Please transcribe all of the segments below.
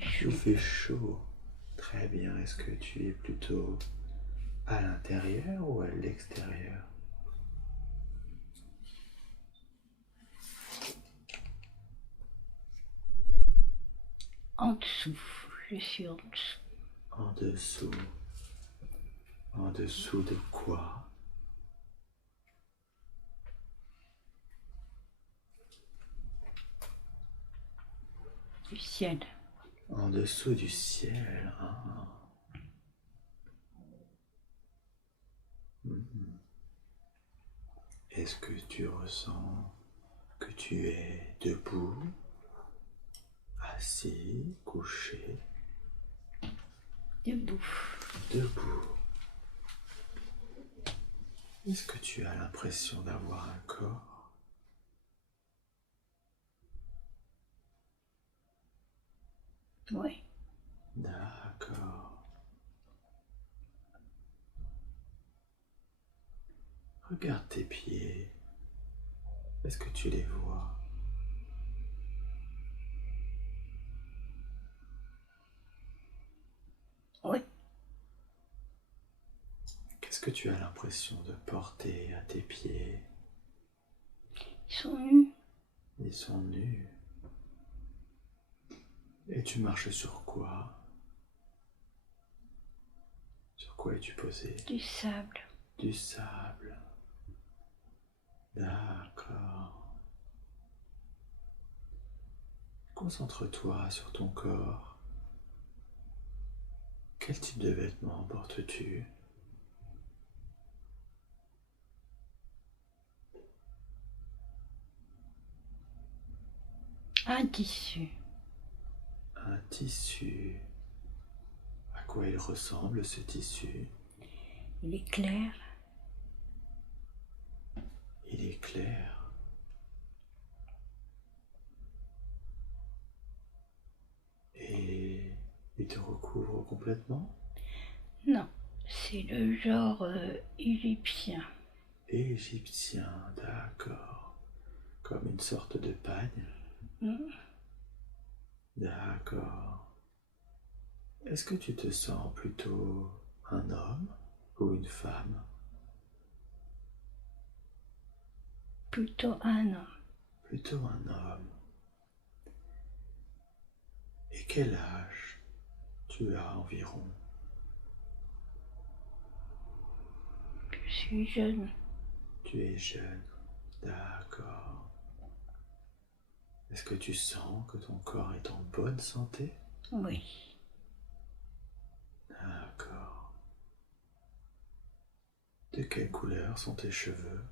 fait chaud. Il fait chaud. Très bien. Est-ce que tu es plutôt à l'intérieur ou à l'extérieur? En dessous, je suis en dessous. En dessous. En dessous de quoi? Du ciel. En dessous du ciel. Ah. Est-ce que tu ressens que tu es debout, assis, couché? Debout. Debout. Est-ce que tu as l'impression d'avoir un corps? Oui. D'accord. Regarde tes pieds. Est-ce que tu les vois? Oui. Qu'est-ce que tu as l'impression de porter à tes pieds? Ils sont nus. Ils sont nus. Et tu marches sur quoi? Sur quoi es-tu posé? Du sable. Du sable. D'accord. Concentre-toi sur ton corps. Quel type de vêtements portes-tu? Un tissu. Un tissu. À quoi il ressemble ce tissu? Il est clair. Il est clair. Et il te recouvre complètement? Non. C'est le genre égyptien. Égyptien, d'accord. Comme une sorte de pagne? D'accord. Est-ce que tu te sens plutôt un homme ou une femme? Plutôt un homme. Plutôt un homme. Et quel âge tu as environ? Je suis jeune. Tu es jeune. D'accord. Est-ce que tu sens que ton corps est en bonne santé? Oui. D'accord. De quelle couleur sont tes cheveux?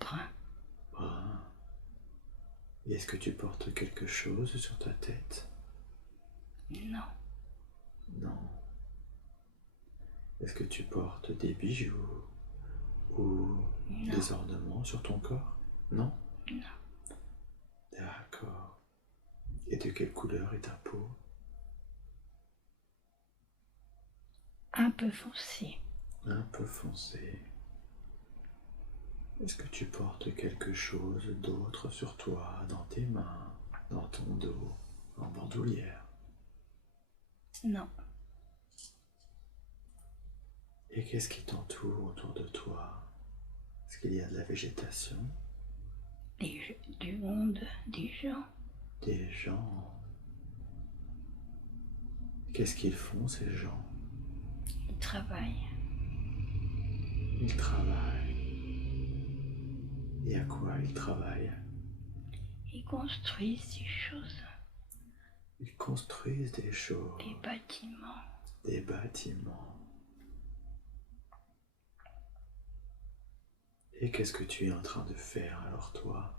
Brun. Brun. Et est-ce que tu portes quelque chose sur ta tête? Non. Non. Est-ce que tu portes des bijoux ou Non. des ornements sur ton corps? Non? Non. D'accord. Et de quelle couleur est ta peau? Un peu foncé. Un peu foncé. Est-ce que tu portes quelque chose d'autre sur toi, dans tes mains, dans ton dos, en bandoulière? Non. Et qu'est-ce qui t'entoure autour de toi? Est-ce qu'il y a de la végétation? Du monde, des gens. Des gens? Qu'est-ce qu'ils font, ces gens? Ils travaillent. Ils travaillent. Et à quoi ils travaillent? Ils construisent des choses. Ils construisent des choses. Des bâtiments. Des bâtiments. Et qu'est-ce que tu es en train de faire alors toi?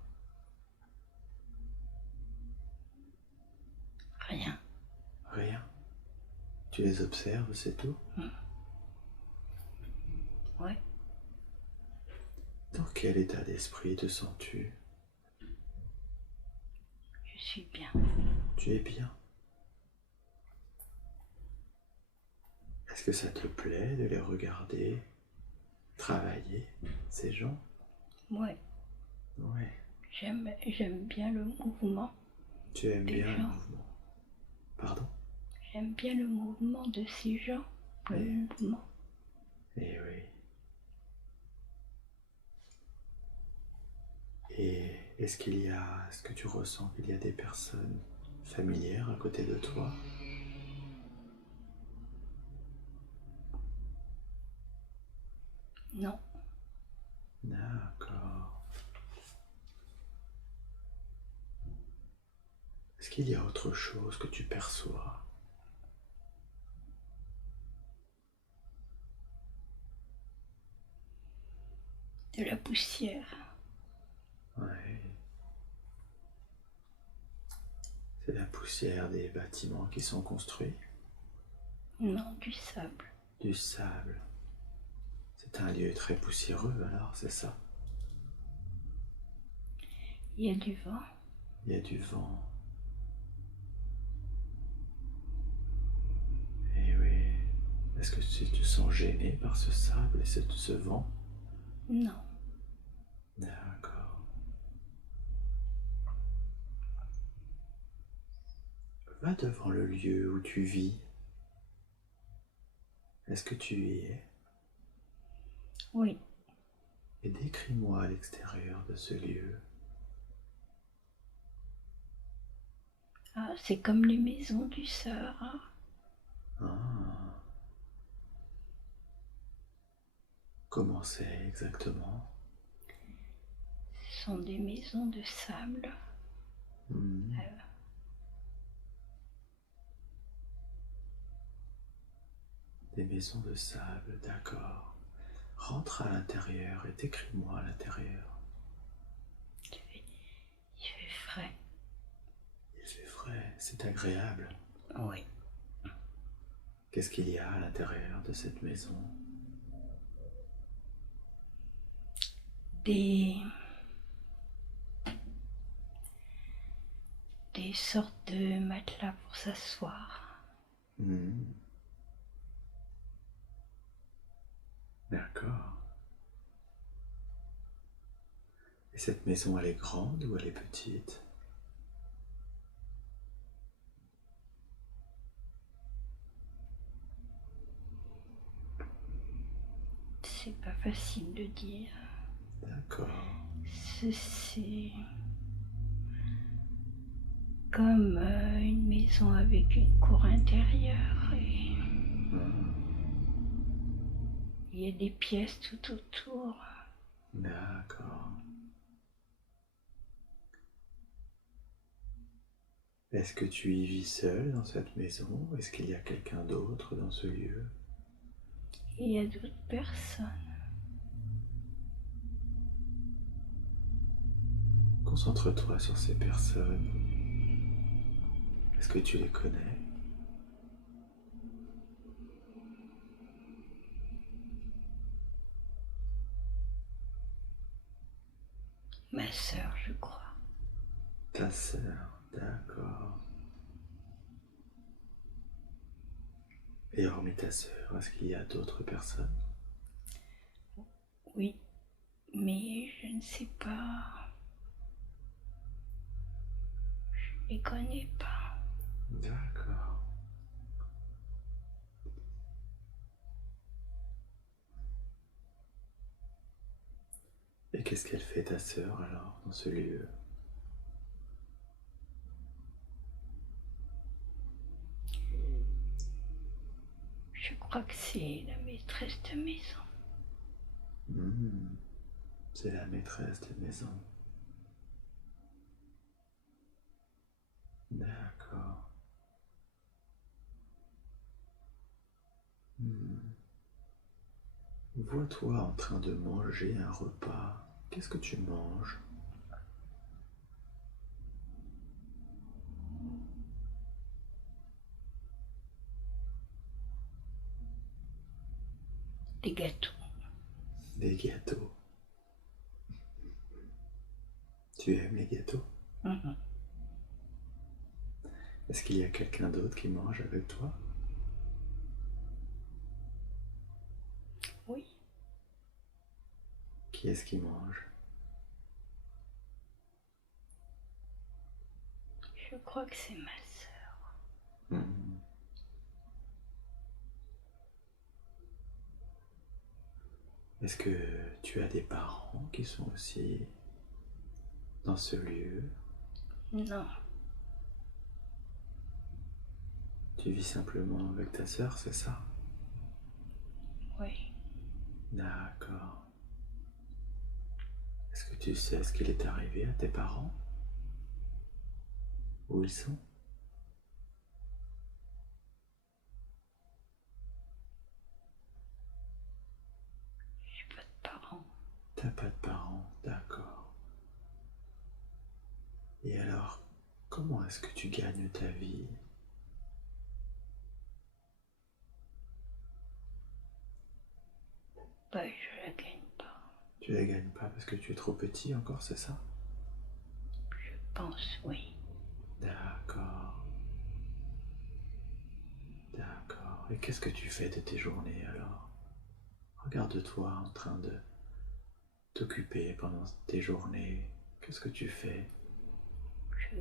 Rien. Rien. Tu les observes, c'est tout? Ouais. Dans quel état d'esprit te sens-tu? Je suis bien. Tu es bien? Est-ce que ça te plaît de les regarder travailler, ces gens? Ouais. Ouais. J'aime bien le mouvement. Tu aimes des bien le gens. mouvement. Pardon? J'aime bien le mouvement de ces gens. Le Eh, mouvement. eh oui. Et est-ce que tu ressens qu'il y a des personnes familières à côté de toi? Non, D'accord. Est-ce qu'il y a autre chose que tu perçois? de la poussière. Ouais. C'est la poussière des bâtiments qui sont construits. Non, du sable. Du sable. C'est un lieu très poussiéreux alors, c'est ça? Il y a du vent. Il y a du vent. Eh oui. Est-ce que tu te sens gêné par ce sable et ce vent? Non, D'accord. Va devant le lieu où tu vis. Est-ce que tu y es? oui. Et décris-moi l'extérieur de ce lieu. Ah, c'est comme les maisons du Sahara. Ah, comment c'est exactement? Ce sont des maisons de sable. Hmm. Des maisons de sable, d'accord. Rentre à l'intérieur et décris-moi à l'intérieur. Il fait frais. Il fait frais, c'est agréable. Oui. Qu'est-ce qu'il y a à l'intérieur de cette maison? Des, des sortes de matelas pour s'asseoir. Hmm. D'accord. Et cette maison, elle est grande ou elle est petite? C'est pas facile de dire. D'accord. C'est comme une maison avec une cour intérieure et Hmm. il y a des pièces tout autour. D'accord. Est-ce que tu y vis seul dans cette maison? Est-ce qu'il y a quelqu'un d'autre dans ce lieu? Il y a d'autres personnes. Concentre-toi sur ces personnes. Est-ce que tu les connais? Ma sœur, je crois. Ta sœur, d'accord. Et hormis ta sœur, est-ce qu'il y a d'autres personnes? Oui, mais je ne sais pas. Je les connais pas. D'accord. Et qu'est-ce qu'elle fait ta sœur alors dans ce lieu? Je crois que c'est la maîtresse de maison. Hmm, c'est la maîtresse de maison. D'accord. Hmm. Vois-toi en train de manger un repas. Qu'est-ce que tu manges? Des gâteaux. Des gâteaux. Tu aimes les gâteaux? Mhm. Est-ce qu'il y a quelqu'un d'autre qui mange avec toi? Oui, Qui est-ce qui mange? Je crois que c'est ma sœur. Mhm. Est-ce que tu as des parents qui sont aussi dans ce lieu? Non, Tu vis simplement avec ta sœur, c'est ça? oui. D'accord. Est-ce que tu sais ce qu'il est arrivé à tes parents? Où ils sont? J'ai pas de parents. T'as pas de parents, d'accord. Et alors, comment est-ce que tu gagnes ta vie? Bah, je la gagne pas. Tu la gagnes pas parce que tu es trop petit encore, c'est ça? Je pense, oui. D'accord. D'accord. Et qu'est-ce que tu fais de tes journées alors? Regarde-toi en train de t'occuper pendant tes journées. Qu'est-ce que tu fais? Je,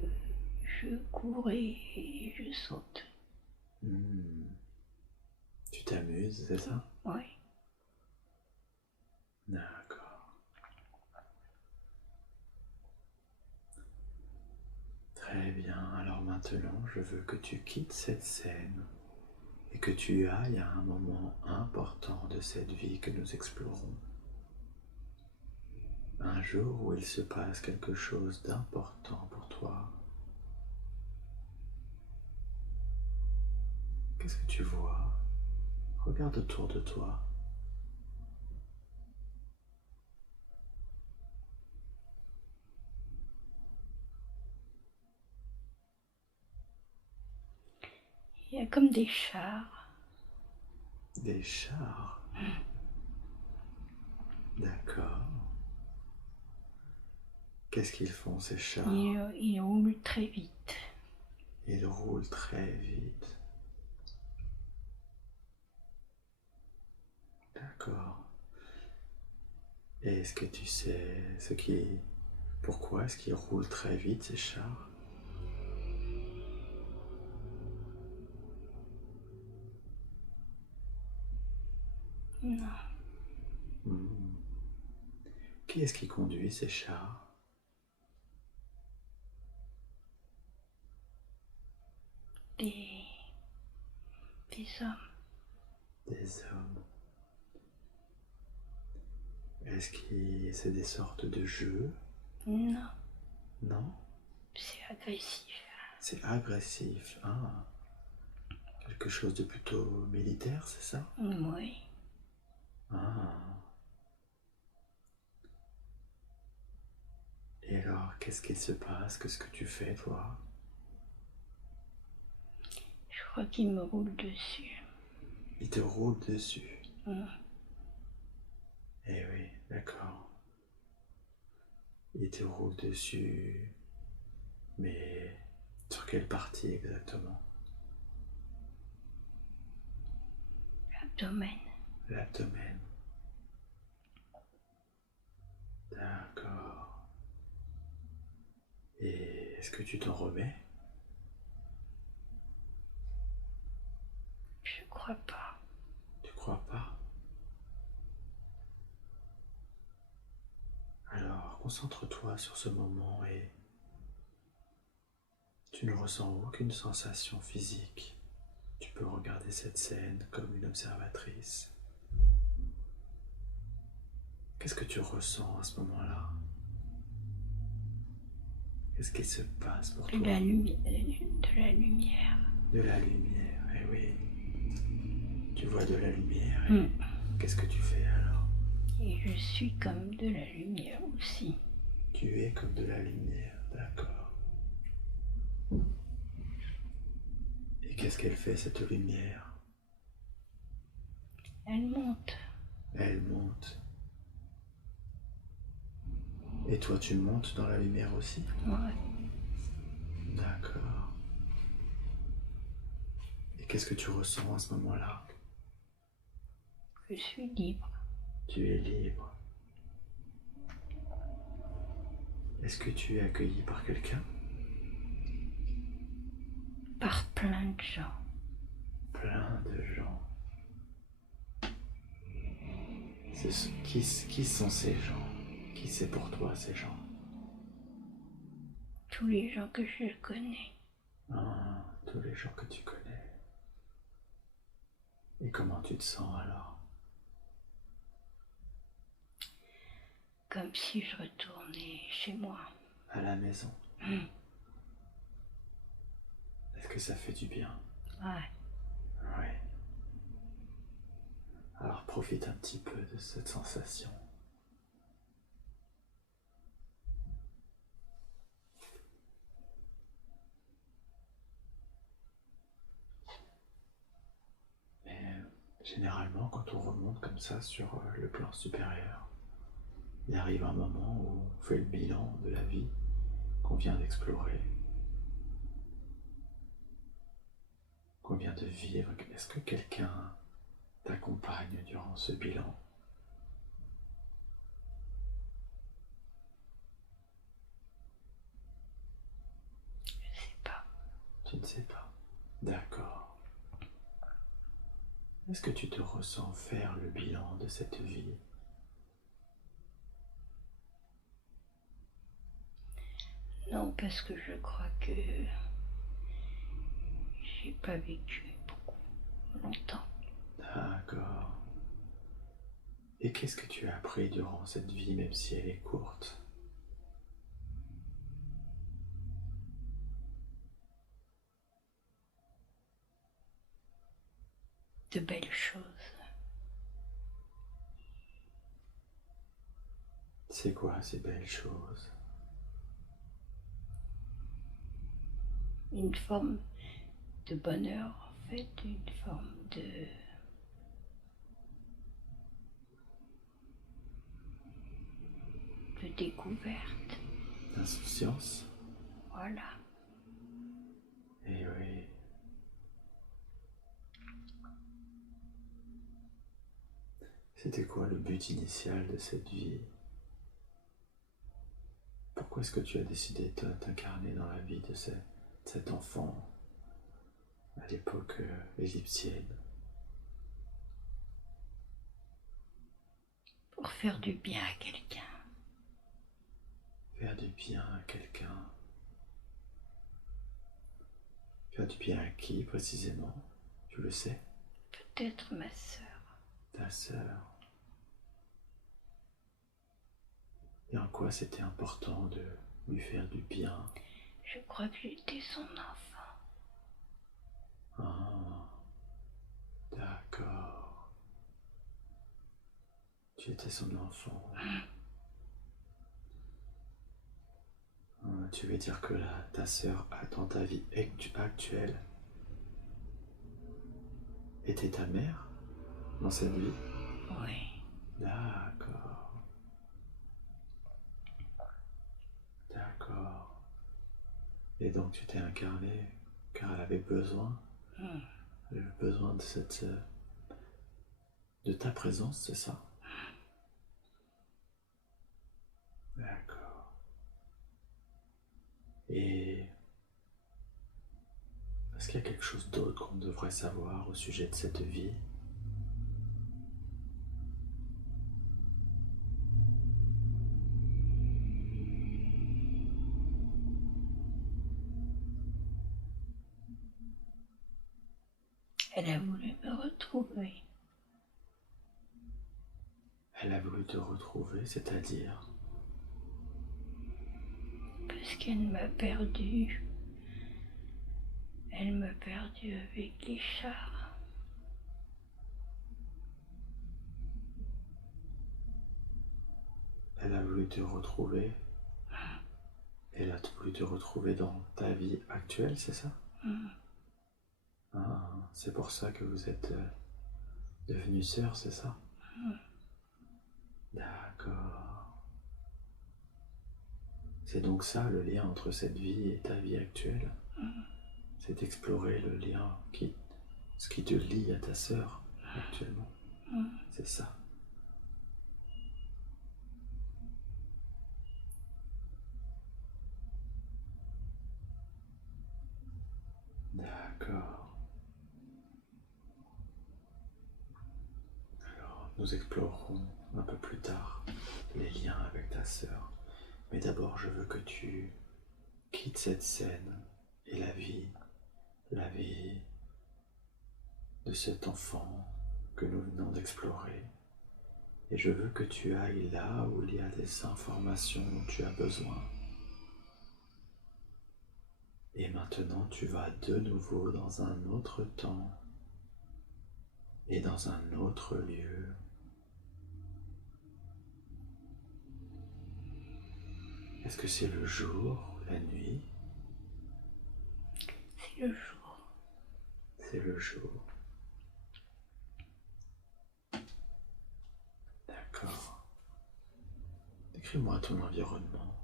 je cours et je saute. Hmm. Tu t'amuses, c'est ça? Oui. D'accord. Très bien. Alors maintenant, je veux que tu quittes cette scène et que tu ailles à un moment important de cette vie que nous explorons. Un jour où il se passe quelque chose d'important pour toi. Qu'est-ce que tu vois? Regarde autour de toi. Il y a comme des chars. Des chars. D'accord. Qu'est-ce qu'ils font ces chars? Ils roulent très vite. Ils roulent très vite. D'accord. Et est-ce que tu sais pourquoi est-ce qu'ils roulent très vite ces chars? Non, Hmm. Qui est-ce qui conduit ces chars? des, des hommes. Des hommes. Est-ce que c'est des sortes de jeux? Non, Non? c'est agressif. C'est agressif. Ah. Quelque chose de plutôt militaire, c'est ça? Oui. Ah. Et alors, qu'est-ce qu'il se passe? Qu'est-ce que tu fais, toi? Je crois qu'ils me roulent dessus. Il te roule dessus. Mm. Eh oui, d'accord. Il te roule dessus, mais sur quelle partie exactement? L'abdomen. L'abdomen. D'accord. Et est-ce que tu t'en remets? Je crois pas. Tu crois pas? Alors, concentre-toi sur ce moment et tu ne ressens aucune sensation physique. Tu peux regarder cette scène comme une observatrice. Qu'est-ce que tu ressens à ce moment-là? Qu'est-ce qui se passe pour toi? De la lumière. De la lumière, eh oui. Tu vois de la lumière et Mm. qu'est-ce que tu fais alors? Et je suis comme de la lumière aussi. Tu es comme de la lumière, d'accord. Et qu'est-ce qu'elle fait cette lumière? Elle monte. Elle monte. Et toi tu montes dans la lumière aussi? Ouais. D'accord. Et qu'est-ce que tu ressens à ce moment-là? Je suis libre. Tu es libre. Est-ce que tu es accueilli par quelqu'un? plein de gens. Plein de gens. Qui sont ces gens? Qui c'est pour toi ces gens? Tous les gens que je connais. Ah, tous les gens que tu connais. Et comment tu te sens alors? Comme si je retournais chez moi. À la maison. Mmh. Est-ce que ça fait du bien? Ouais. Ouais. Alors profite un petit peu de cette sensation. Et généralement, quand on remonte comme ça sur le plan supérieur, il arrive un moment où on fait le bilan de la vie qu'on vient d'explorer, qu'on vient de vivre. Est-ce que quelqu'un t'accompagne durant ce bilan? Je sais pas. Tu ne sais pas. D'accord. Est-ce que tu te ressens faire le bilan de cette vie? Non, parce que je crois que j'ai pas vécu beaucoup longtemps. D'accord. Et qu'est-ce que tu as appris durant cette vie, même si elle est courte? De belles choses. C'est quoi ces belles choses? Une forme de bonheur, en fait, une forme de découverte. Insouciance? Voilà. Eh oui. C'était quoi le but initial de cette vie? Pourquoi est-ce que tu as décidé de t'incarner dans la vie de cet enfant à l'époque égyptienne? Pour faire du bien à quelqu'un. Faire du bien à quelqu'un. Faire du bien à qui précisément? Tu le sais? Peut-être ma sœur. Ta sœur. Et en quoi c'était important de lui faire du bien? Je crois que j'étais son enfant. Ah, d'accord. Tu étais son enfant. Tu veux dire que ta sœur, dans ta vie actuelle, était ta mère dans cette vie? Oui. D'accord. D'accord. Et donc tu t'es incarné car elle avait besoin, Mmh. elle avait besoin de ta présence, c'est ça? D'accord. Et est-ce qu'il y a quelque chose d'autre qu'on devrait savoir au sujet de cette vie? Elle a voulu me retrouver. Elle a voulu te retrouver, c'est-à-dire? Parce qu'elle m'a perdu. Elle m'a perdu avec les chars. Elle a voulu te retrouver. Elle a voulu te retrouver dans ta vie actuelle, c'est ça? Mmh. Ah, c'est pour ça que vous êtes devenues sœurs, c'est ça? Mmh. D'accord. C'est donc ça le lien entre cette vie et ta vie actuelle? Mmh. C'est d'explorer le lien, ce qui te lie à ta sœur actuellement. Mmh. C'est ça. D'accord. Alors, nous explorerons un peu plus tard les liens avec ta sœur. Mais d'abord, je veux que tu quittes cette scène et la vie de cet enfant que nous venons d'explorer. Et je veux que tu ailles là où il y a des informations dont tu as besoin. Et maintenant, tu vas de nouveau dans un autre temps et dans un autre lieu. Est-ce que c'est le jour, la nuit? C'est le jour. C'est le jour. D'accord. Décris-moi ton environnement.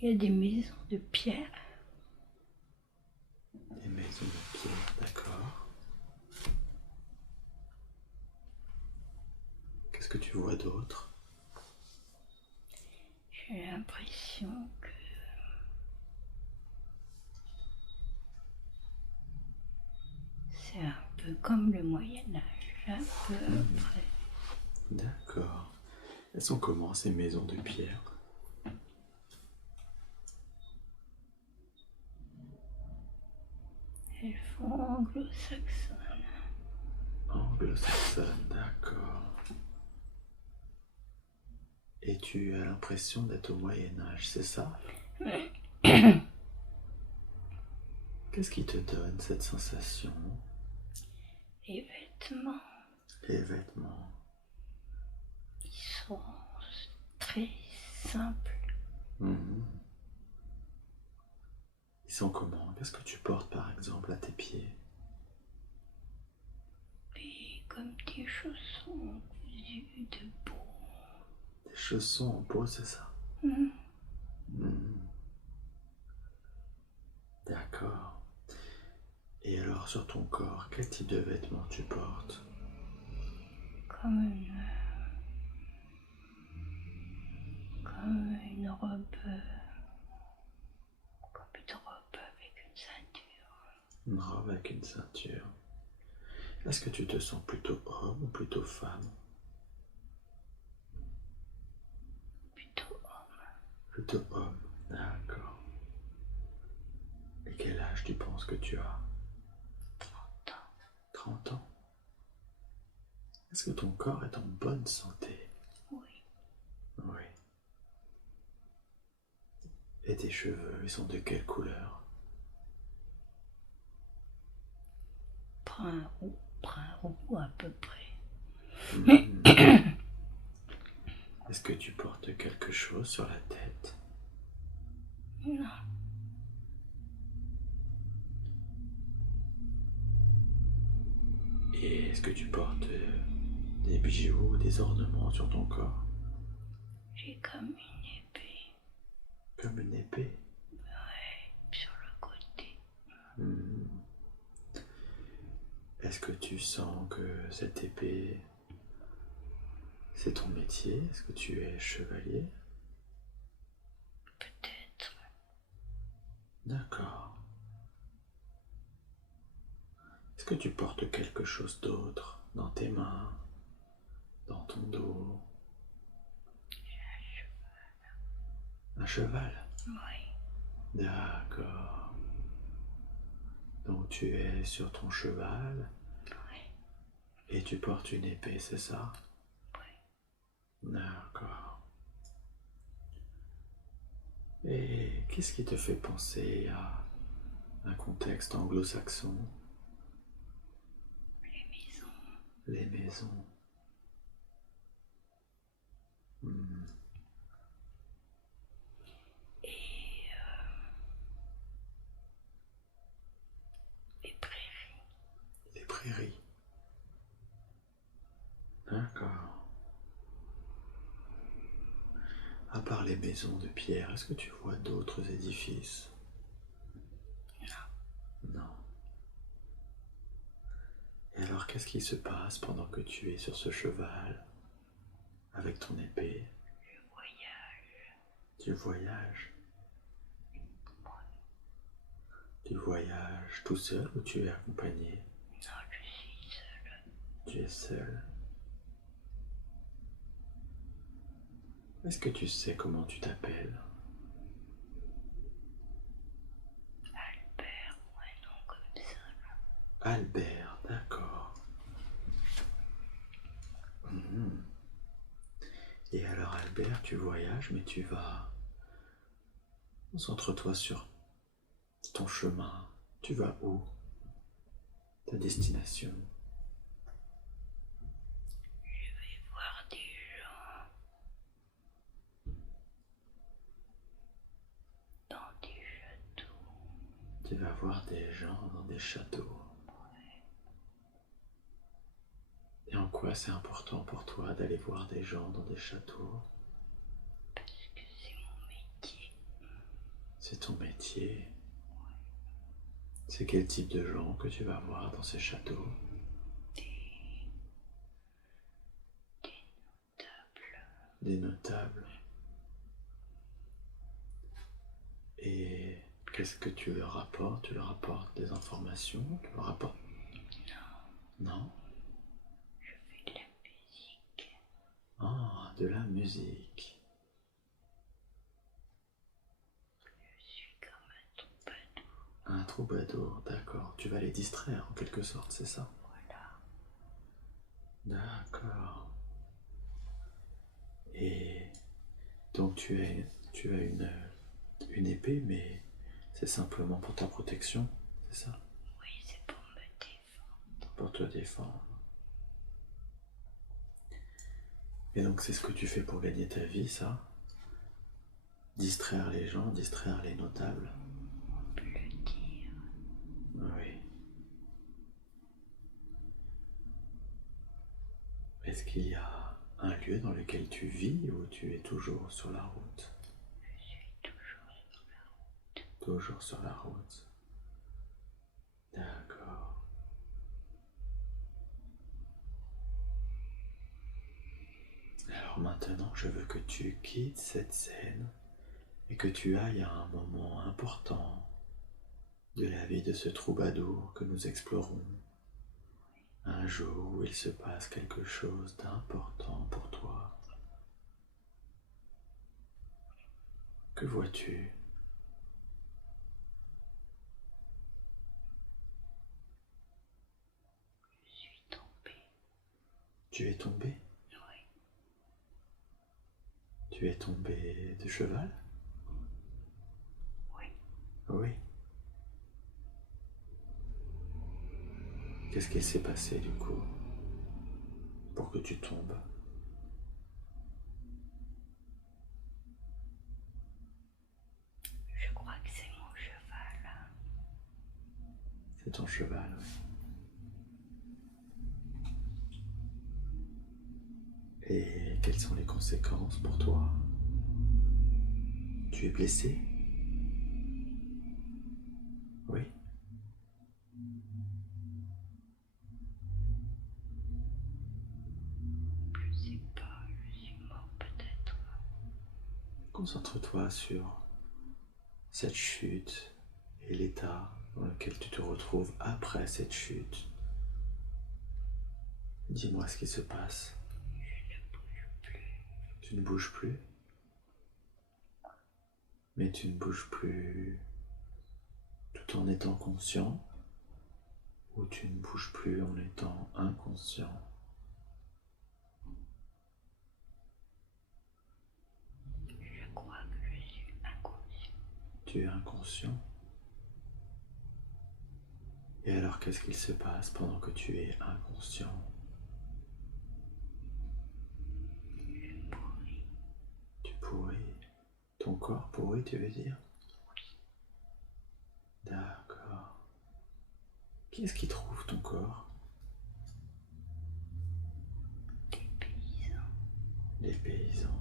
Il y a des maisons de pierre. Des maisons de pierre, d'accord. Qu'est-ce que tu vois d'autre? J'ai l'impression que c'est un peu comme le Moyen-Âge, un peu après. D'accord. Elles sont comment ces maisons de pierre? Elles font anglo-saxonnes. Anglo-saxonne, d'accord. Et tu as l'impression d'être au Moyen-Âge, c'est ça? Qu'est-ce qui te donne cette sensation? Les vêtements, Les vêtements. ils sont très simples. Mhm. Ils sont comment? Qu'est-ce que tu portes par exemple à tes pieds? Et comme des chaussons cousus de peau. Des chaussons en peau, c'est ça? Mhm. Mhm. D'accord. Et alors sur ton corps, quel type de vêtements tu portes? Comme une robe, comme une robe avec une ceinture. Une robe avec une ceinture. Est-ce que tu te sens plutôt homme ou plutôt femme? Plutôt homme. Plutôt homme, d'accord. Et quel âge tu penses que tu as? 30 ans. 30 ans. Est-ce que ton corps est en bonne santé? Oui. Oui. Et tes cheveux, ils sont de quelle couleur? Brun roux à peu près. Mhm. Est-ce que tu portes quelque chose sur la tête? Non. Et est-ce que tu portes des bijoux ou des ornements sur ton corps? J'ai comme une épée. Comme une épée? Ouais, sur le côté. Mhm. Est-ce que tu sens que cette épée, c'est ton métier? Est-ce que tu es chevalier? Peut-être. D'accord. Est-ce que tu portes quelque chose d'autre dans tes mains, dans ton dos? Un cheval? Oui. D'accord. Donc tu es sur ton cheval Oui. et tu portes une épée, c'est ça? Oui. D'accord. Et qu'est-ce qui te fait penser à un contexte anglo-saxon? Les maisons. Les maisons. Hmm. Et les prairies. Les prairies. D'accord. À part les maisons de pierre, est-ce que tu vois d'autres édifices? Non. Non. Et alors, qu'est-ce qui se passe pendant que tu es sur ce cheval, avec ton épée? Je voyage. Tu voyages. Tu voyages tout seul ou tu es accompagné? Non, je suis seule. Tu es seul. Est-ce que tu sais comment tu t'appelles? Albert ou un nom comme ça. Albert, d'accord. Mhm. Et alors Albert, tu voyages, mais tu vas... Concentre-toi sur ton chemin. Tu vas où? Ta destination? Je vais voir des gens dans des châteaux. Tu vas voir des gens dans des châteaux. Et en quoi c'est important pour toi d'aller voir des gens dans des châteaux? Parce que c'est mon métier. C'est ton métier. C'est quel type de gens que tu vas voir dans ces châteaux? Des notables. Des notables. Et qu'est-ce que tu leur apportes? Tu leur apportes des informations? Tu leur apportes... Non? Je fais de la musique. Ah, de la musique. Je suis comme un troubadour. Un troubadour, d'accord. Tu vas les distraire en quelque sorte, c'est ça? Voilà. D'accord. Et donc tu as une épée, mais c'est simplement pour ta protection, c'est ça? Oui, c'est pour me défendre. Pour te défendre. Et donc c'est ce que tu fais pour gagner ta vie, ça? Distraire les gens, distraire les notables? On peut le dire. Oui. Est-ce qu'il y a un lieu dans lequel tu vis ou tu es toujours sur la route? Je suis toujours sur la route. Toujours sur la route. D'accord. Alors maintenant, je veux que tu quittes cette scène et que tu ailles à un moment important de la vie de ce troubadour que nous explorons. Un jour où il se passe quelque chose d'important pour toi. Que vois-tu? Je suis tombée. Tu es tombé? Oui. Tu es tombé de cheval? Oui. Oui. Qu'est-ce qu'il s'est passé du coup pour que tu tombes? Je crois que c'est mon cheval. C'est ton cheval, oui. Et quelles sont les conséquences pour toi? Tu es blessé? Oui. Je sais pas, je suis mort peut-être. Concentre-toi sur cette chute et l'état dans lequel tu te retrouves après cette chute. Dis-moi ce qui se passe. Je ne bouge plus. Tu ne bouges plus? Mais tu ne bouges plus tout en étant conscient ou tu ne bouges plus en étant inconscient? Je crois que je suis inconscient. Tu es inconscient? Et alors qu'est-ce qu'il se passe pendant que tu es inconscient? Je pourris. Tu pourris. Ton corps pourrit, tu veux dire? D'accord. Qui est-ce qui trouve ton corps? Des paysans. Les paysans.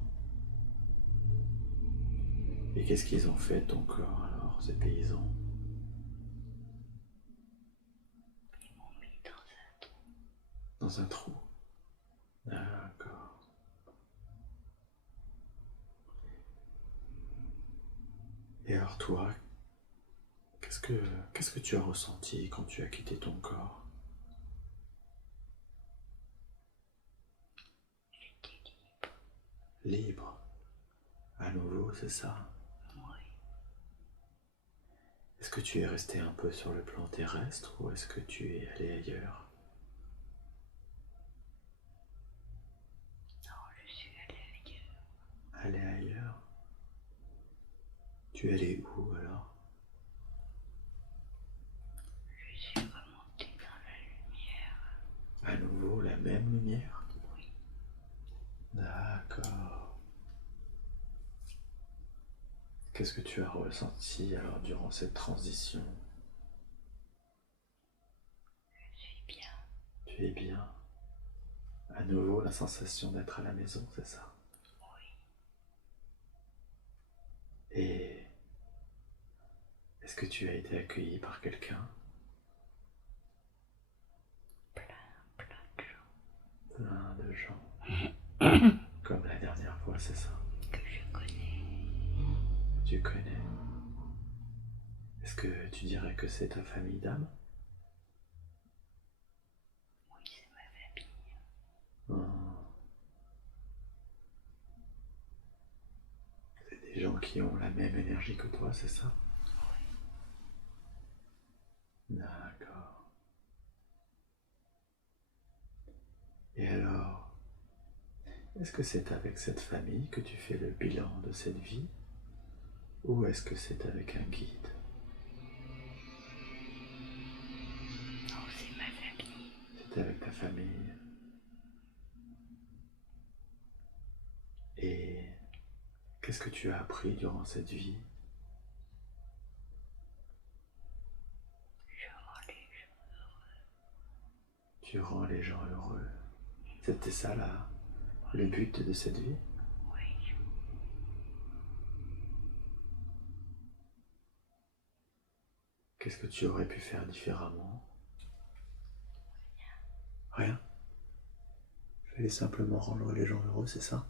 Et qu'est-ce qu'ils ont fait de ton corps alors, ces paysans? Ils m'ont mis dans un trou. Dans un trou. D'accord. Et alors toi, Qu'est-ce que tu as ressenti quand tu as quitté ton corps? J'étais libre. Libre. À nouveau, c'est ça? Oui. Est-ce que tu es resté un peu sur le plan terrestre ou est-ce que tu es allé ailleurs? Non, je suis allée ailleurs. Allé ailleurs? Tu es allé où alors? Je suis remontée dans la lumière. À nouveau, la même lumière? Oui. D'accord. Qu'est-ce que tu as ressenti alors durant cette transition? Je suis bien. Tu es bien. À nouveau, la sensation d'être à la maison, c'est ça? Oui. Et est-ce que tu as été accueilli par quelqu'un? Plein de gens. Plein de gens. Comme la dernière fois, c'est ça? Que je connais. Tu connais. Est-ce que tu dirais que c'est ta famille d'âme? Oui, c'est ma famille. Hmm. C'est des gens qui ont la même énergie que toi, c'est ça? Oui. D'accord. Et alors, est-ce que c'est avec cette famille que tu fais le bilan de cette vie? Ou est-ce que c'est avec un guide? Non, c'est ma famille. C'est avec ta famille. Et qu'est-ce que tu as appris durant cette vie? Je rends les gens heureux. Tu rends les gens heureux. C'était ça là, le but de cette vie? Oui. Qu'est-ce que tu aurais pu faire différemment? Rien. Il fallait simplement rendre les gens heureux, c'est ça?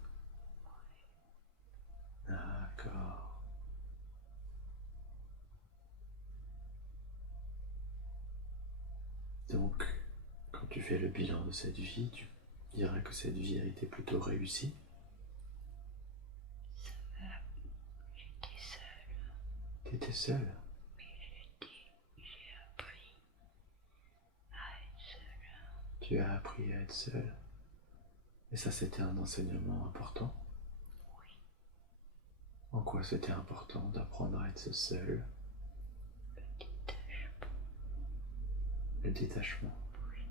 D'accord. Donc, quand tu fais le bilan de cette vie, tu dirais que cette vie a été plutôt réussie? Ça va. J'étais seule. Tu étais seule? Mais j'ai appris à être seule. Tu as appris à être seule? Et ça, c'était un enseignement important? Oui. En quoi c'était important d'apprendre à être seule? Le détachement. Le détachement? Oui.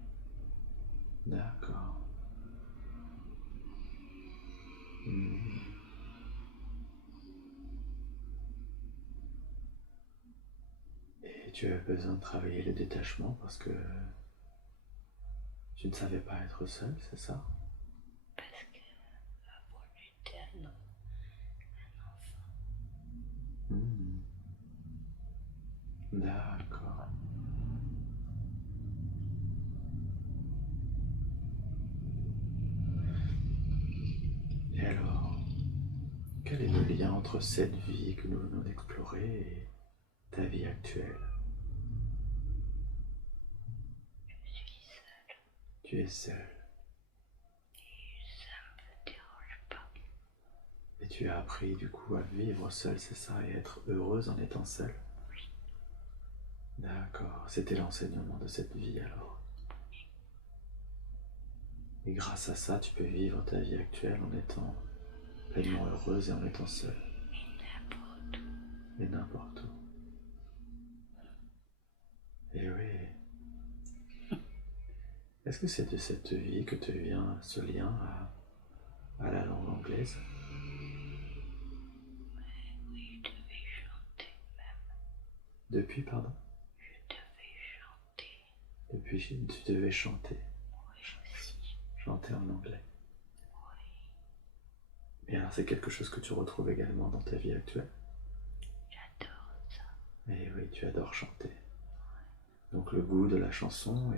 D'accord. Hmm. Et tu as besoin de travailler le détachement parce que tu ne savais pas être seule, c'est ça? Parce que avant j'étais un enfant. Hmm. D'accord. Et alors, quel est le lien entre cette vie que nous venons d'explorer et ta vie actuelle? Je suis seule. Tu es seule Et ça ne me dérange pas. et tu as appris du coup à vivre seule, c'est ça, et être heureuse en étant seule? Oui. D'accord, c'était l'enseignement de cette vie alors. Et grâce à ça, tu peux vivre ta vie actuelle en étant pleinement heureuse et en étant seule. Et n'importe où. Et n'importe où. Et oui. Est-ce que c'est de cette vie que te vient ce lien à la langue anglaise? Oui, je devais chanter même. Depuis, pardon? Je devais chanter. Depuis, tu devais chanter. Oui, aussi. Chanter en anglais. Oui. Et alors, c'est quelque chose que tu retrouves également dans ta vie actuelle? J'adore ça. Et oui, tu adores chanter. Donc le goût de la chanson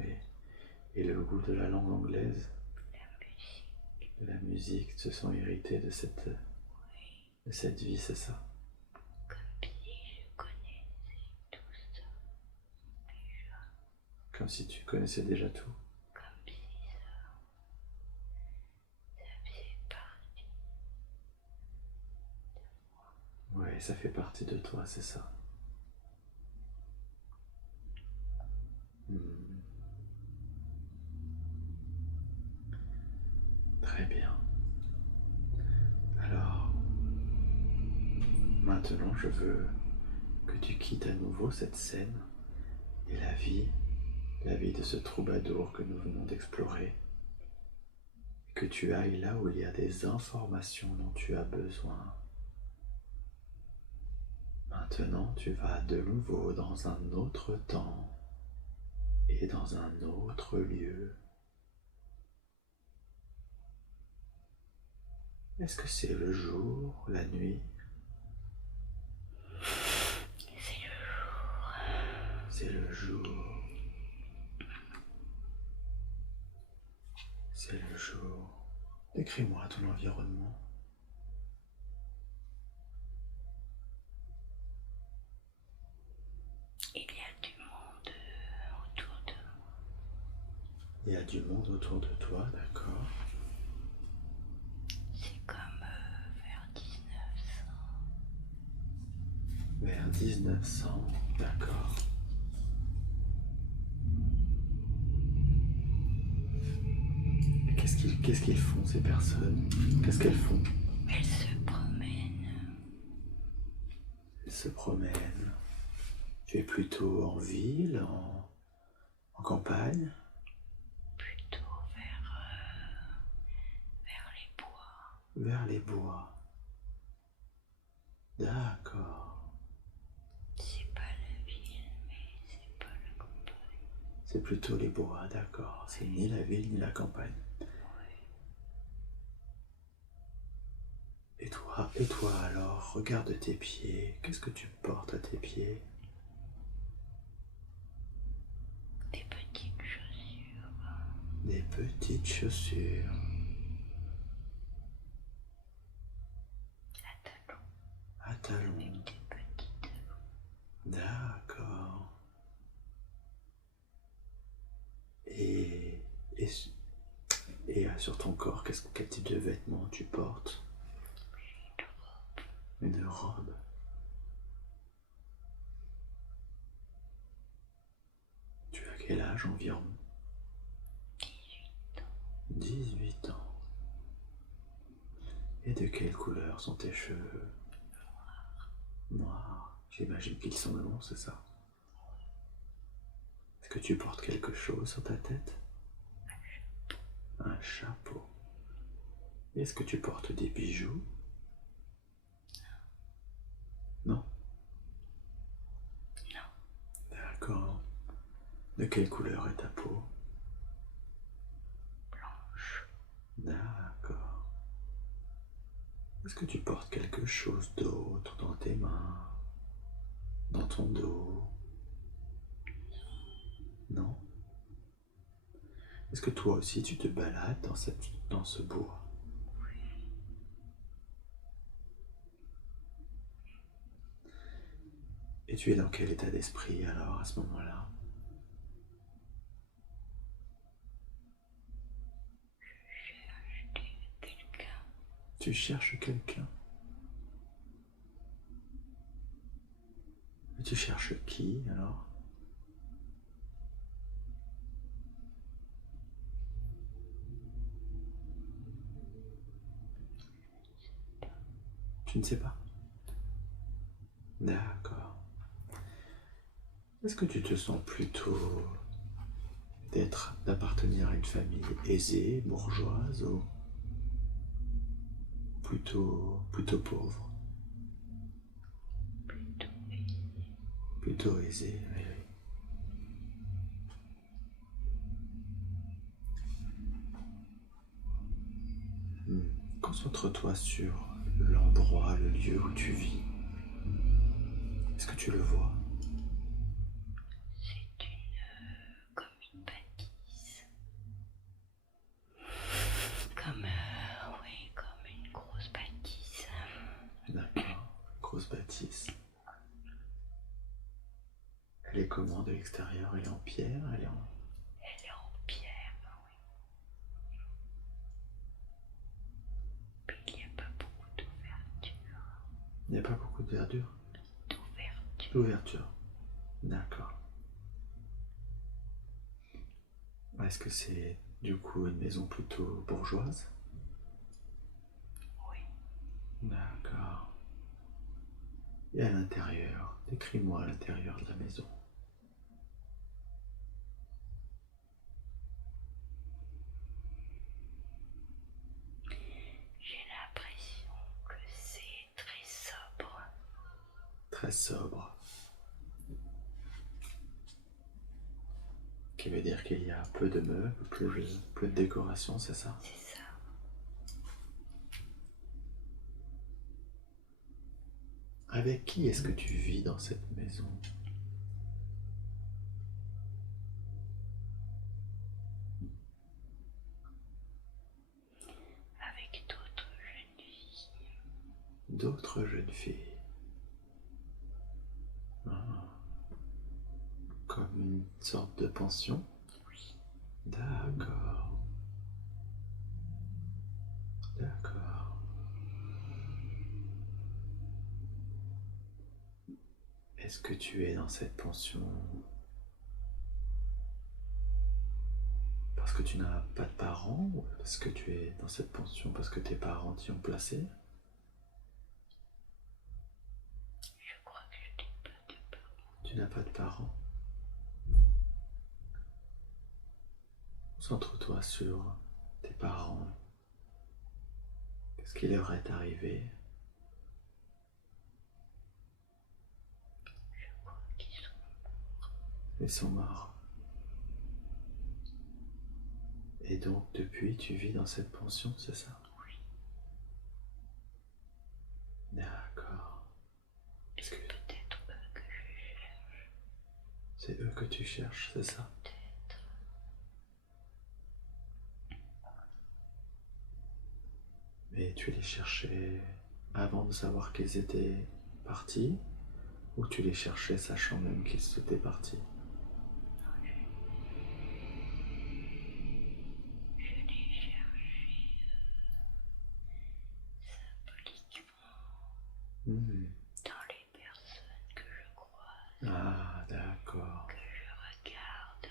et le goût de la langue anglaise, La musique. de la musique, se sont hérités de cette Oui. vie, c'est ça? Comme si je connaissais tout ça. comme si tu connaissais déjà tout. Comme si ça faisait partie. Oui, ça fait partie de toi, c'est ça. Hmm. Très bien. Alors, maintenant, je veux que tu quittes à nouveau cette scène et la vie de ce troubadour que nous venons d'explorer, que tu ailles là où il y a des informations dont tu as besoin. Maintenant, tu vas de nouveau dans un autre temps et dans un autre lieu. Est-ce que c'est le jour, la nuit? C'est le jour. C'est le jour. C'est le jour. Décris-moi ton environnement. Il y a du monde autour de moi. Il y a du monde autour de toi, d'accord? C'est comme vers 1900. Vers 1900, d'accord. Qu'est-ce qu'ils font ces personnes? Qu'est-ce qu'elles font? Elles se promènent. Elles se promènent. Tu es plutôt en ville, en campagne? Plutôt vers les bois. Vers les bois. D'accord. C'est pas la ville, mais c'est pas la campagne. C'est plutôt les bois, d'accord. C'est ni la ville ni la campagne. Et toi alors, regarde tes pieds. Qu'est-ce que tu portes à tes pieds? Des petites chaussures. Des petites chaussures. À talons. À talons. Avec des petits talons. D'accord. Et, et, sur ton corps, quel type de vêtements tu portes? Une robe. Tu as quel âge environ? 18 ans. 18 ans. Et de quelle couleur sont tes cheveux? Noirs. J'imagine qu'ils sont longs, c'est ça? Est-ce que tu portes quelque chose sur ta tête? Un chapeau. Est-ce que tu portes des bijoux? Non. Non. D'accord. De quelle couleur est ta peau? Blanche. D'accord. Est-ce que tu portes quelque chose d'autre dans tes mains? Dans ton dos? Non. Est-ce que toi aussi tu te balades dans ce bois? Et tu es dans quel état d'esprit alors à ce moment-là? Quelqu'un. Tu cherches quelqu'un? Et tu cherches qui alors? Tu ne sais pas? D'accord. Est-ce que tu te sens plutôt d'appartenir à une famille aisée, bourgeoise, ou plutôt pauvre? Plutôt aisée, oui, oui. Concentre-toi sur l'endroit, le lieu où tu vis. Est-ce que tu le vois? C'est comme une bâtisse. Comme une grosse bâtisse. D'accord, grosse bâtisse. Elle est comment de l'extérieur? Elle est en pierre? Elle est en... Elle est en pierre, oui. Puis il n'y a pas beaucoup d'ouverture. Il n'y a pas beaucoup de verdure? D'ouverture. D'ouverture. D'accord. Est-ce que c'est du coup une maison plutôt bourgeoise? Oui. D'accord. Et à l'intérieur, décris-moi l'intérieur de la maison. J'ai l'impression que c'est très sobre. Très sobre. Qui veut dire qu'il y a peu de meubles, peu de décoration, c'est ça? C'est ça. Avec qui est-ce que tu vis dans cette maison? Avec d'autres jeunes filles. D'autres jeunes filles. Ah. Comme une sorte de pension? Oui. D'accord. D'accord. Est-ce que tu es dans cette pension parce que tu n'as pas de parents ou parce que tu es dans cette pension parce que tes parents t'y ont placé? Je crois que je n'ai pas de parents. Tu n'as pas de parents? Concentre-toi sur tes parents. Qu'est-ce qui leur est arrivé? Je crois qu'ils sont morts. Ils sont morts. Et donc depuis tu vis dans cette pension, c'est ça? Oui. D'accord. Est-ce que Peut-être eux que je cherche. c'est eux que tu cherches, c'est ça? Peut-être. Et tu les cherchais avant de savoir qu'ils étaient partis? Ou tu les cherchais sachant même qu'ils étaient partis? Je l'ai cherché symboliquement Hmm. dans les personnes que je croise, Ah, d'accord. que je regarde.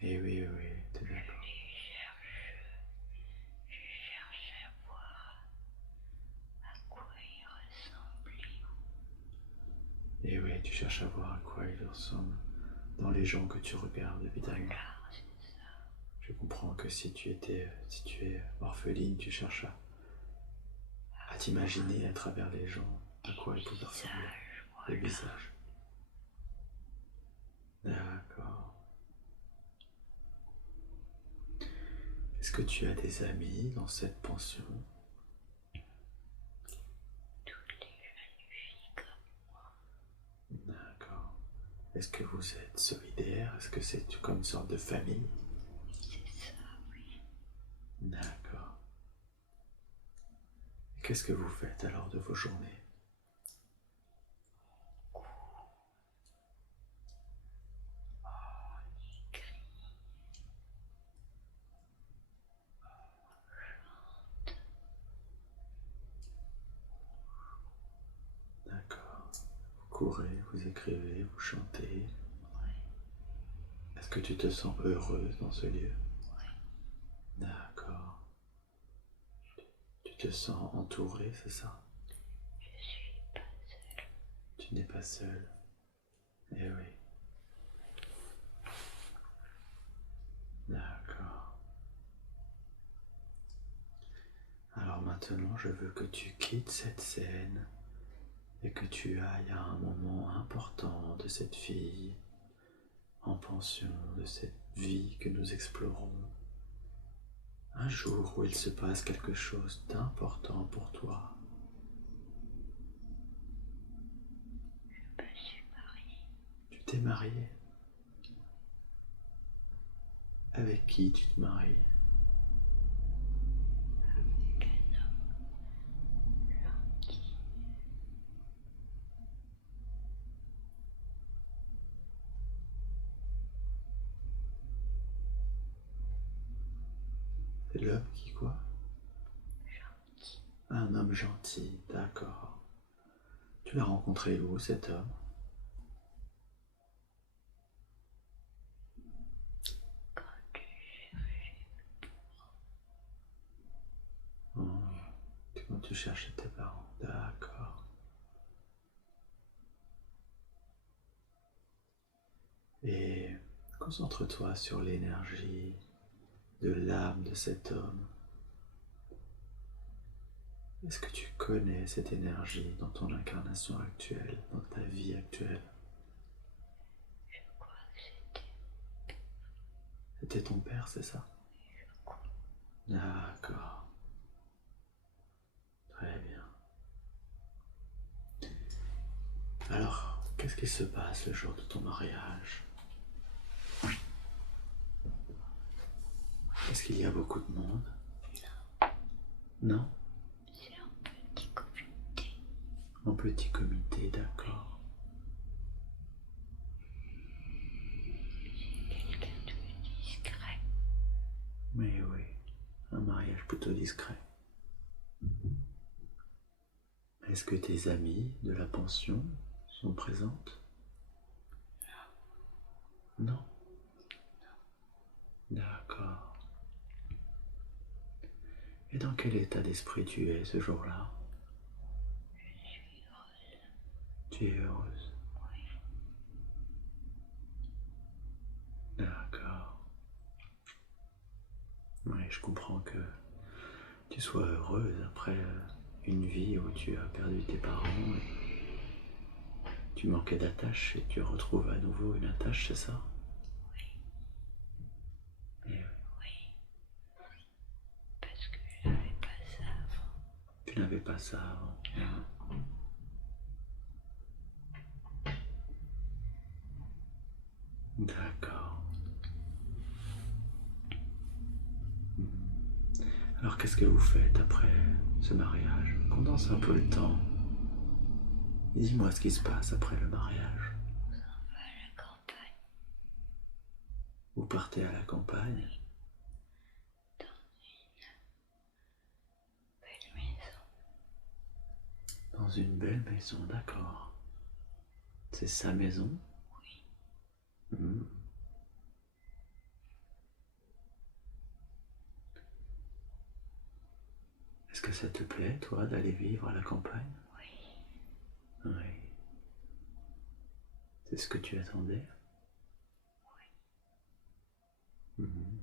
Eh oui, oui, t'es d'accord. Je cherche à voir à quoi ils ressemblaient. Et oui, tu cherches à voir à quoi ils ressemblent dans les gens que tu regardes, évidemment. Voilà, c'est ça. Je comprends que si tu es orpheline, tu cherches à t'imaginer à travers les gens à quoi ils pouvaient ressembler. Les visages. D'accord. Est-ce que tu as des amis dans cette pension? Toutes les jeunes filles comme moi. D'accord. Est-ce que vous êtes solidaires? Est-ce que c'est comme une sorte de famille? C'est ça, oui. D'accord. Et qu'est-ce que vous faites alors de vos journées? D'accord. Vous courez, vous écrivez, vous chantez. Ouais. Est-ce que tu te sens heureuse dans ce lieu? Ouais. D'accord. Tu te sens entourée, c'est ça? Je suis pas seule. Tu n'es pas seule. Eh oui. D'accord. Alors maintenant, je veux que tu quittes cette scène et que tu ailles à un moment important de cette fille en pension, de cette vie que nous explorons. Un jour où il se passe quelque chose d'important pour toi. Je me suis mariée. Tu t'es mariée? Avec qui tu te maries? Avec un homme gentil. L'homme qui quoi? Gentil. Un homme gentil, d'accord. Tu l'as rencontré où, cet homme? Quand tu cherchais. Oh, quand tu cherchais tes parents, d'accord. Et concentre-toi sur l'énergie de l'âme de cet homme. Est-ce que tu connais cette énergie dans ton incarnation actuelle, dans ta vie actuelle? Je crois que c'était. C'était ton père, c'est ça? Je crois. D'accord. Très bien. Alors, qu'est-ce qui se passe le jour de ton mariage? Est-ce qu'il y a beaucoup de monde? Non? C'est un petit comité. Un petit comité, d'accord. C'est quelqu'un de discret. Mais oui, un mariage plutôt discret. Est-ce que tes amis de la pension sont présentes? Non. D'accord. Et dans quel état d'esprit tu es ce jour-là? Je suis heureuse. Tu es heureuse? Oui. D'accord. Oui, je comprends que tu sois heureuse après une vie où tu as perdu tes parents et tu manquais d'attache et tu retrouves à nouveau une attache, c'est ça? Oui. Et Oui. Parce que je n'avais pas ça avant. tu n'avais pas ça avant. D'accord. Alors qu'est-ce que vous faites après ce mariage? Condense un peu le temps. Dis-moi ce qui se passe après le mariage. On s'en va à la campagne. Vous partez à la campagne? Belle maison. Dans une belle maison, d'accord. C'est sa maison? Oui. Hmm. Est-ce que ça te plaît, toi, d'aller vivre à la campagne? Oui. Oui. C'est ce que tu attendais? Oui. Mhm.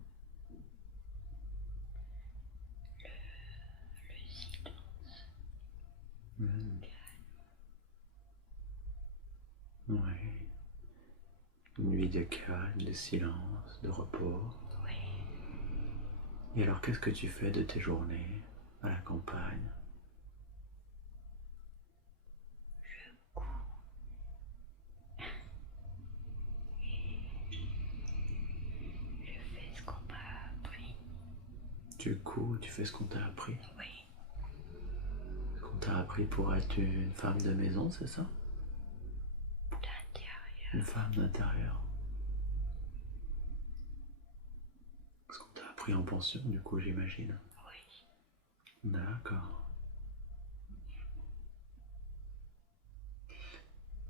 Le silence. Mhm. Oui. Une vie de calme, de silence, de repos. Oui. Et alors, qu'est-ce que tu fais de tes journées à la campagne? Je cours. Je fais ce qu'on m'a appris. Tu cours, tu fais ce qu'on t'a appris. Oui. Ce qu'on t'a appris pour être une femme de maison, c'est ça? L'intérieur. Une femme d'intérieur. Ce qu'on t'a appris en pension, du coup, j'imagine. Oui. D'accord.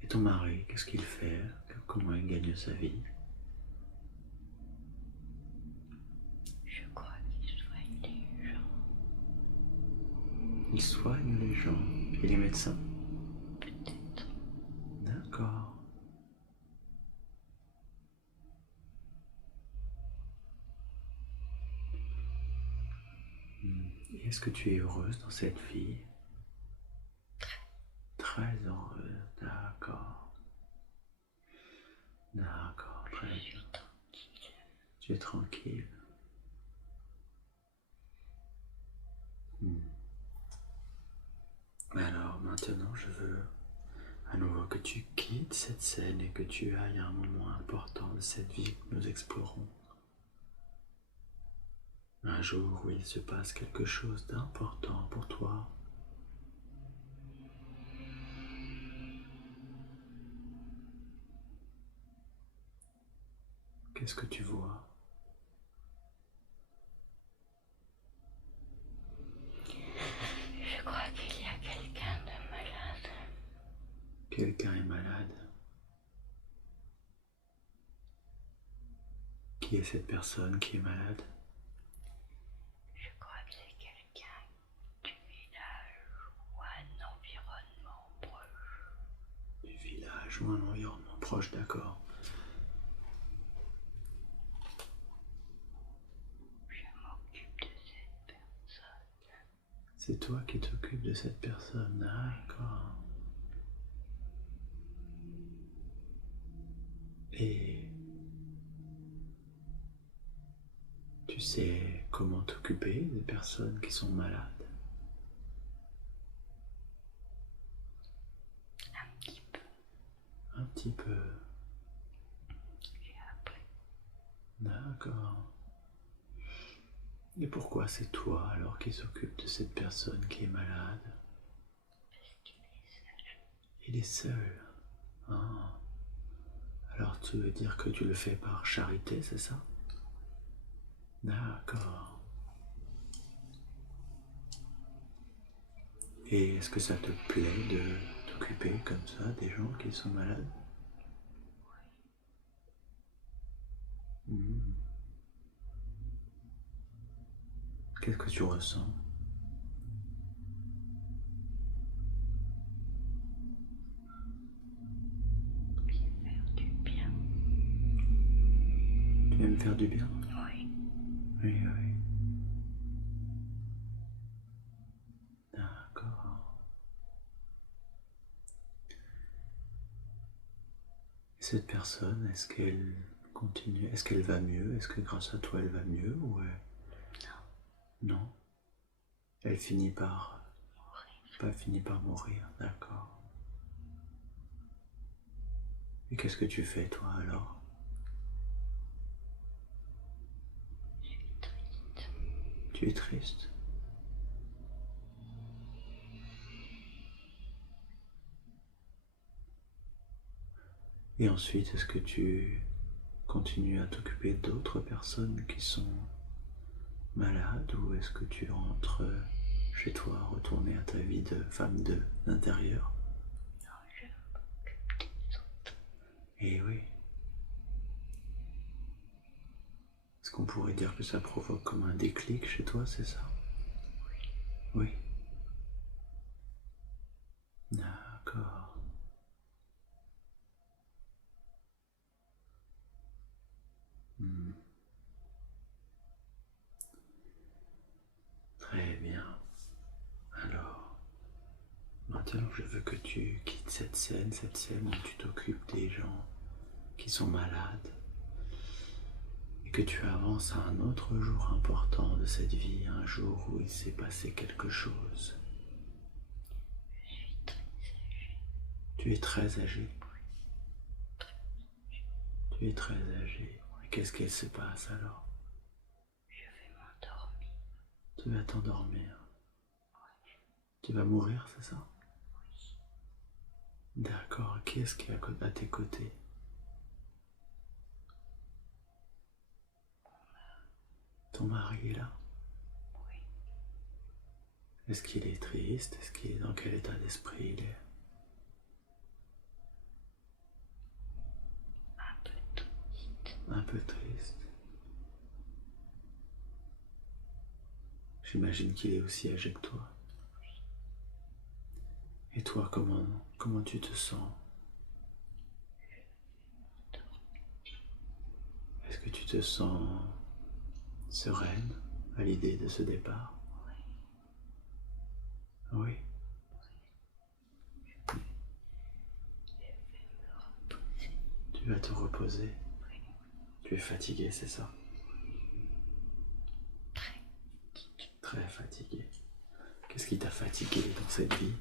Et ton mari, qu'est-ce qu'il fait? Comment il gagne sa vie? Je crois qu'il soigne les gens. Il soigne les gens. Il est médecin? Peut-être. D'accord. Et est-ce que tu es heureuse dans cette vie? Très heureuse, d'accord. D'accord, très Je bien. suis tranquille. Tu es tranquille. Hmm. Alors maintenant, je veux à nouveau que tu quittes cette scène et que tu ailles à un moment important de cette vie que nous explorons. Un jour où il se passe quelque chose d'important pour toi. Qu'est-ce que tu vois? Qui est cette personne qui est malade? Je crois que c'est quelqu'un du village ou un environnement proche. Du village ou un environnement proche, d'accord. Je m'occupe de cette personne. C'est toi qui t'occupes de cette personne, d'accord. Et tu sais comment t'occuper des personnes qui sont malades? Un petit peu, Un petit peu, j'ai appris. d'accord. Et pourquoi c'est toi alors qui s'occupe de cette personne qui est malade? Parce qu'il est seul. Il est seul. Ah. Alors tu veux dire que tu le fais par charité, c'est ça? D'accord. Et est-ce que ça te plaît de t'occuper comme ça des gens qui sont malades? Hmm. Qu'est-ce que tu ressens? Puis faire du bien. Tu aimes faire du bien? Oui. Oui, oui. D'accord. Et cette personne, est-ce qu'elle continue? Est-ce qu'elle va mieux? Est-ce que grâce à toi elle va mieux ou Non. non? Elle finit par Mourir. finit par mourir, d'accord. Et qu'est-ce que tu fais toi alors? Je suis triste. Tu es triste? Et ensuite, est-ce que tu continues à t'occuper d'autres personnes qui sont malades ou est-ce que tu rentres chez toi, retourner à ta vie de femme de l'intérieur? Non, je m'occupe des autres. Eh oui. Est-ce qu'on pourrait dire que ça provoque comme un déclic chez toi, c'est ça? Oui. D'accord. Hmm. Très bien. Alors, maintenant je veux que tu quittes cette scène où tu t'occupes des gens qui sont malades et que tu avances à un autre jour important de cette vie, un jour où il s'est passé quelque chose. Je suis très âgée. Tu es très âgé. Tu es très âgé. Et qu'est-ce qu'il se passe alors? Je vais m'endormir. Tu vas t'endormir. Tu vas mourir, c'est ça? Oui. D'accord. Qui est-ce qui est à tes côtés? Ton mari est là? Oui. Est-ce qu'il est triste? Est-ce qu'il est dans quel état d'esprit il est? Un peu triste. Un peu triste. J'imagine qu'il est aussi âgé que toi. Et toi, comment tu te sens? Est-ce que tu te sens sereine à l'idée de ce départ? Oui. Je vais me reposer. Tu vas te reposer. Tu es fatigué, c'est ça? Très fatigué. Qu'est-ce qui t'a fatigué dans cette vie?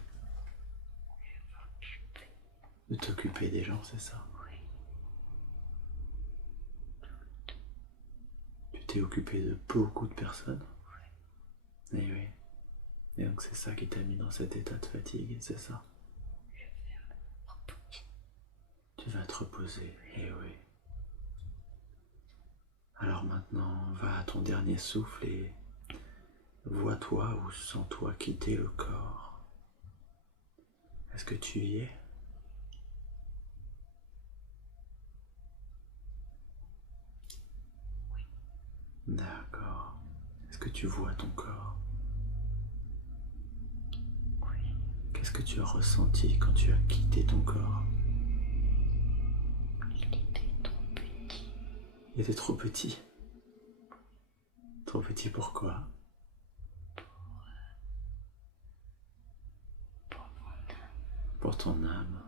De t'occuper des gens, c'est ça? Oui. Tu t'es occupé de beaucoup de personnes? Oui. Et oui. Et donc c'est ça qui t'a mis dans cet état de fatigue, c'est ça? Je vais me reposer. Tu vas te reposer, et oui. Alors maintenant, va à ton dernier souffle et vois-toi ou sens-toi quitter le corps. Est-ce que tu y es? D'accord. Est-ce que tu vois ton corps? Oui. Qu'est-ce que tu as ressenti quand tu as quitté ton corps? Il était trop petit. Il était trop petit. Trop petit pourquoi? Pour mon âme. Pour ton âme.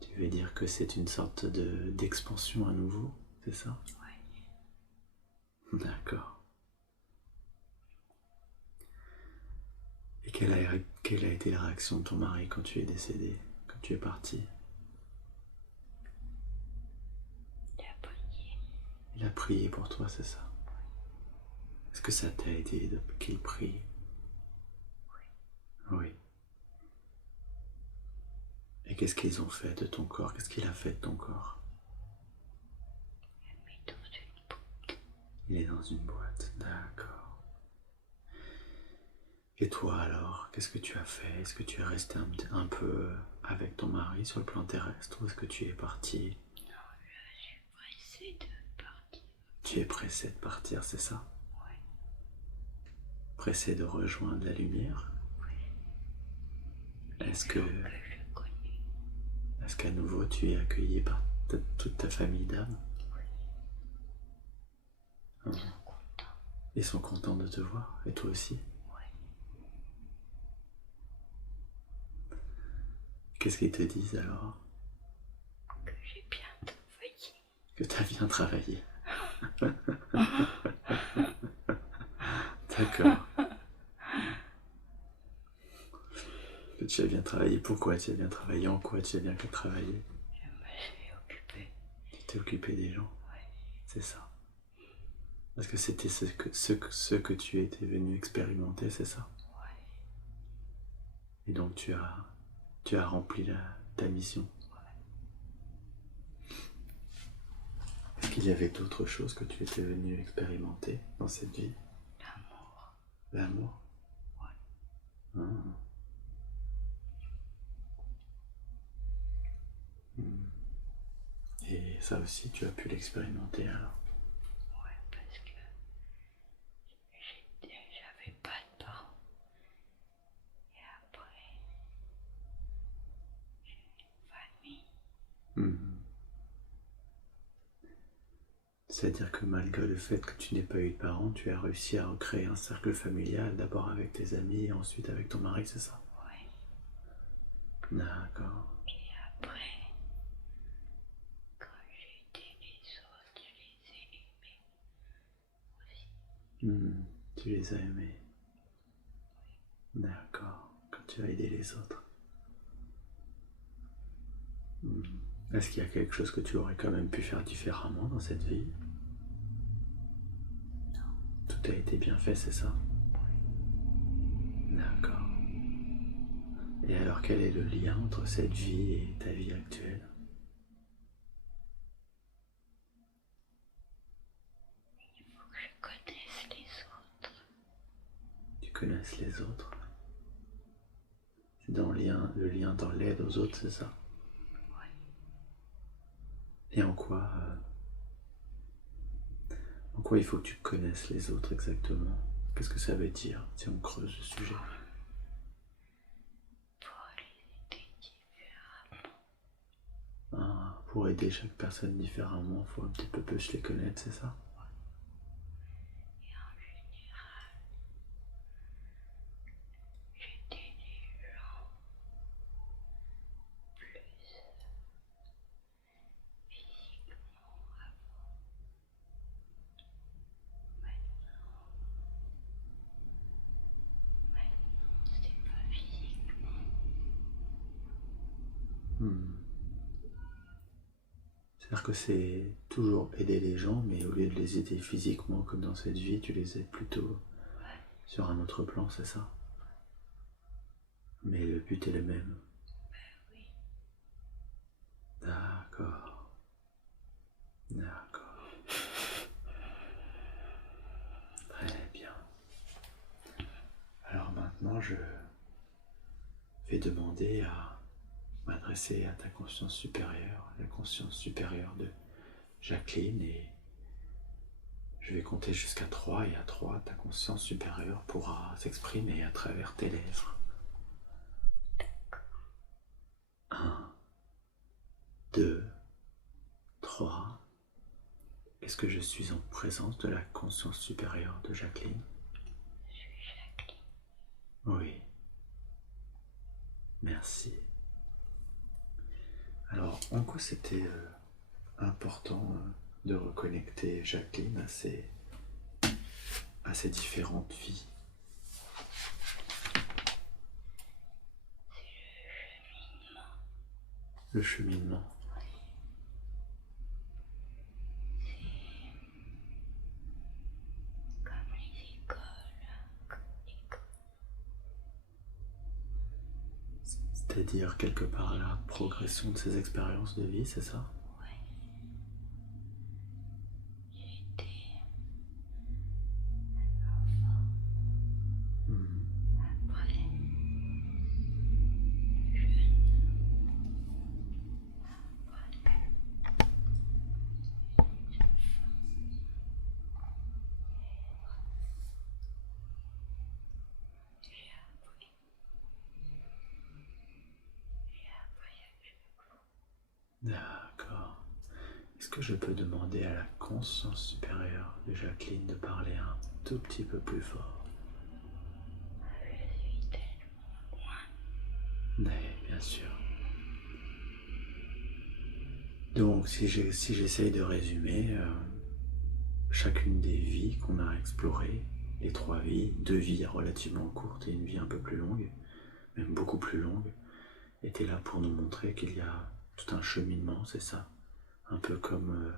Tu veux dire que c'est une sorte d'expansion à nouveau, c'est ça? Oui. D'accord. Et quelle a été la réaction de ton mari quand tu es décédé, quand tu es parti? Il a prié. Il a prié pour toi, c'est ça? Est-ce que ça t'a aidé qu'il prie? Oui. Et qu'est-ce qu'ils ont fait de ton corps? Qu'est-ce qu'il a fait de ton corps? Il a mis dans une boîte. Il est dans une boîte, d'accord. Et toi alors, qu'est-ce que tu as fait? Est-ce que tu es resté un peu avec ton mari sur le plan terrestre ou est-ce que tu es parti? Non, je suis pressée de partir. Tu es pressé de partir, c'est ça? Oui. Pressé de rejoindre la lumière? Les Est-ce gens que je connais. Est-ce qu'à nouveau tu es accueilli par toute ta famille d'âmes? Ils sont contents. Ils sont contents de te voir, et toi aussi? Oui. Qu'est-ce qu'ils te disent alors? Que j'ai bien travaillé. Que tu as bien travaillé. D'accord. Que tu as bien travaillé. Pourquoi tu as bien travaillé? En quoi tu as bien travaillé? Je me suis occupée. Tu t'es occupé des gens? Oui. C'est ça. Parce que c'était ce que tu étais venu expérimenter, c'est ça? Oui. Et donc tu as rempli ta mission. Est-ce qu'il y avait d'autres choses que tu étais venu expérimenter dans cette vie? L'amour. L'amour? Oui. Ah. Et ça aussi, tu as pu l'expérimenter alors? Oui, parce que j'avais pas de parents. Et après, j'ai une famille. Mhm. C'est-à-dire que malgré le fait que tu n'aies pas eu de parents, tu as réussi à recréer un cercle familial, d'abord avec tes amis et ensuite avec ton mari, c'est ça? Oui. D'accord. Et après, quand j'ai aidé les autres, je les ai aimés aussi. Tu les as aimés. D'accord. Quand tu as aidé les autres. Est-ce qu'il y a quelque chose que tu aurais quand même pu faire différemment dans cette vie? Non. Tout a été bien fait, c'est ça? D'accord. Et alors quel est le lien entre cette vie et ta vie actuelle? Il faut que je connaisse les autres. Tu connaisses les autres? C'est dans le lien dans l'aide aux autres, c'est ça? Oui. Et en quoi il faut que tu connaisses les autres exactement? Qu'est-ce que ça veut dire si on creuse le sujet? Pour les aider différemment. Ah, pour aider chaque personne différemment, il faut un petit peu plus les connaître, c'est ça? Et en général, j'aidais les gens plus physiquement avant. Maintenant, c'est pas physiquement. C'est-à-dire que c'est toujours aider les gens, mais au lieu de les aider physiquement comme dans cette vie, tu les aides plutôt sur un autre plan, c'est ça? Mais le but est le même. Oui. D'accord. D'accord. Très bien. Alors maintenant, je vais demander à m'adresser à ta conscience supérieure, la conscience supérieure de Jacqueline, et Je vais compter jusqu'à 3 et à 3, ta conscience supérieure pourra s'exprimer à travers tes lèvres. 1, 2, 3. Est-ce que je suis en présence de la conscience supérieure de Jacqueline? Je suis Jacqueline. Oui. Merci. Alors, en quoi c'était important de reconnecter Jacqueline à ses différentes vies? C'est Le cheminement. comme les écoles. C'est-à-dire quelque part la progression de ses expériences de vie, c'est ça? Ouais. J'étais Mhm. après jeune. J'ai appris à D'accord. Est-ce que je peux demander à la conscience supérieure de Jacqueline de parler un tout petit peu plus fort? je suis tellement loin. Mais bien sûr. Donc, si j'essaye de résumer, chacune des vies qu'on a explorées, les 3 vies, 2 vies relativement courtes et une vie un peu plus longue, même beaucoup plus longue, étaient là pour nous montrer qu'il y a tout un cheminement, c'est ça. Un peu comme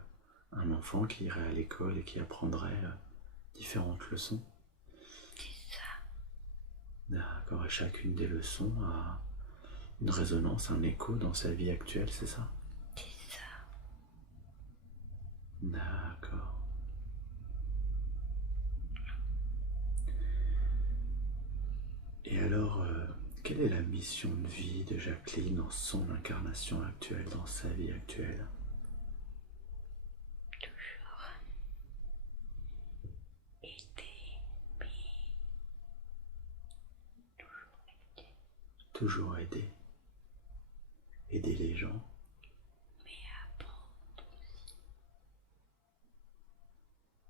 un enfant qui irait à l'école et qui apprendrait différentes leçons. C'est ça. D'accord, et chacune des leçons a une résonance, un écho dans sa vie actuelle, c'est ça? C'est ça. D'accord. Et alors, quelle est la mission de vie de Jacqueline dans son incarnation actuelle, dans sa vie actuelle? Toujours aider, mais toujours aider. Toujours aider. Aider les gens. Mais apprendre aussi.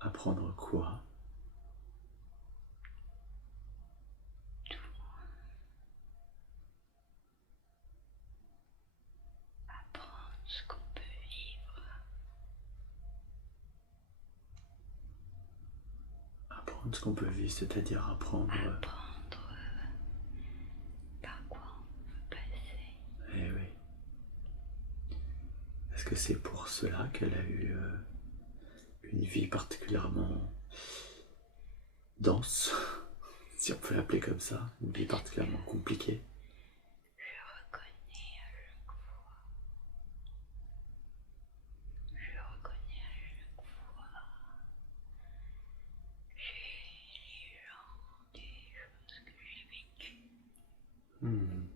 Apprendre quoi? Apprendre ce qu'on peut vivre. Apprendre ce qu'on peut vivre, c'est-à-dire apprendre... Apprendre par quoi on veut passer. Eh oui. Est-ce que c'est pour cela qu'elle a eu une vie particulièrement dense, si on peut l'appeler comme ça, une vie particulièrement compliquée? Je reconnais à chaque fois. Je reconnais à chaque fois. Chez les gens des choses que j'ai vécues. Hmm.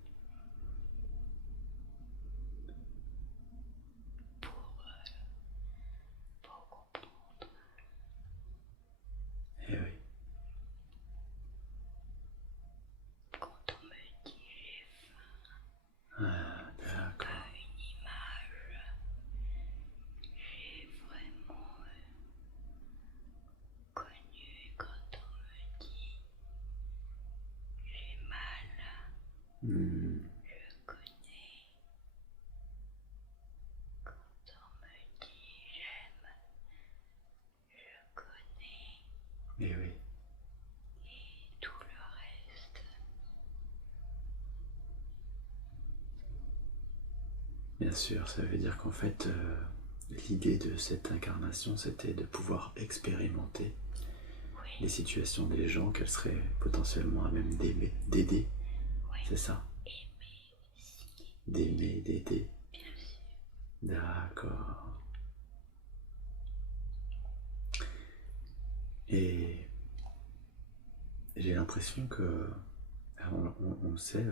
Pour comprendre. Eh oui. Quand on me dit j'ai faim, Ah, c'est d'accord. pas une image. J'ai vraiment connu quand on me dit j'ai mal. Hmm. Je connais quand on me dit j'aime. Je connais Eh oui. et tout le reste. Bien sûr, ça veut dire qu'en fait, l'idée de cette incarnation, c'était de pouvoir expérimenter Oui, les situations des gens qu'elle serait potentiellement à même d'aider. oui. C'est ça? Aimer aussi, D'aimer, d'aider. bien sûr. D'accord. Et j'ai l'impression que, on le sait,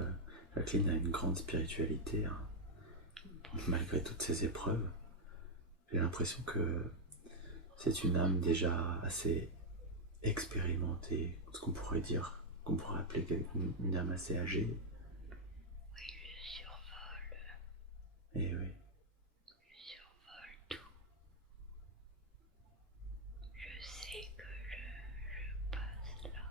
Jacqueline a une grande spiritualité, hein, malgré toutes ces épreuves. J'ai l'impression que C'est une âme déjà assez expérimentée, ce qu'on pourrait dire, qu'on pourrait appeler une âme assez âgée. Oui, je survole. Et oui. Je survole tout. Je sais que je passe là.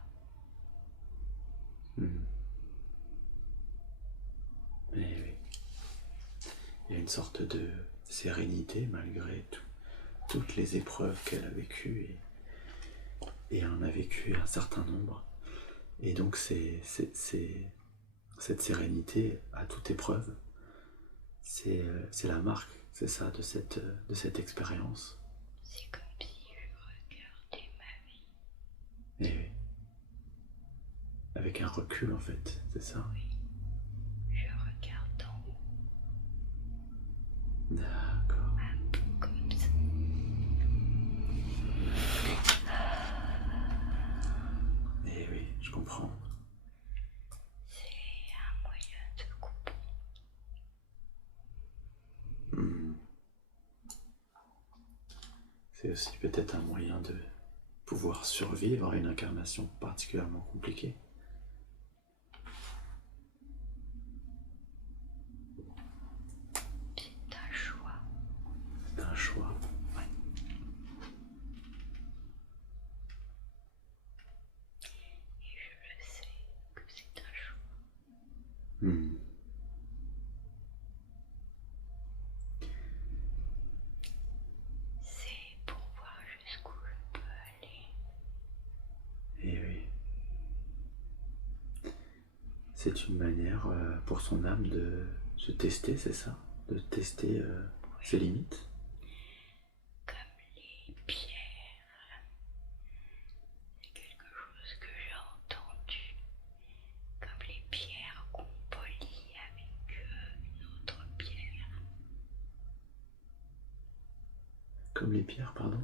Et oui. Il y a une sorte de sérénité malgré toutes les épreuves qu'elle a vécues et en a vécu un certain nombre. Et donc cette sérénité à toute épreuve, c'est la marque, c'est ça, de cette expérience. C'est comme si je regardais ma vie. Et oui. Avec un recul en fait, c'est ça. Oui, je regarde en haut. D'accord. Un peu comme ça. Et oui, je comprends. C'est un moyen de couper. C'est aussi peut-être un moyen de pouvoir survivre à une incarnation particulièrement compliquée. C'est un choix. C'est un choix. Et je le sais que c'est un choix. C'est pour voir jusqu'où je peux aller. Et oui. C'est une manière pour son âme de se tester, c'est ça? De tester ses limites? Comme les pierres. C'est quelque chose que j'ai entendu. Comme les pierres qu'on polit avec une autre pierre. Comme les pierres, pardon?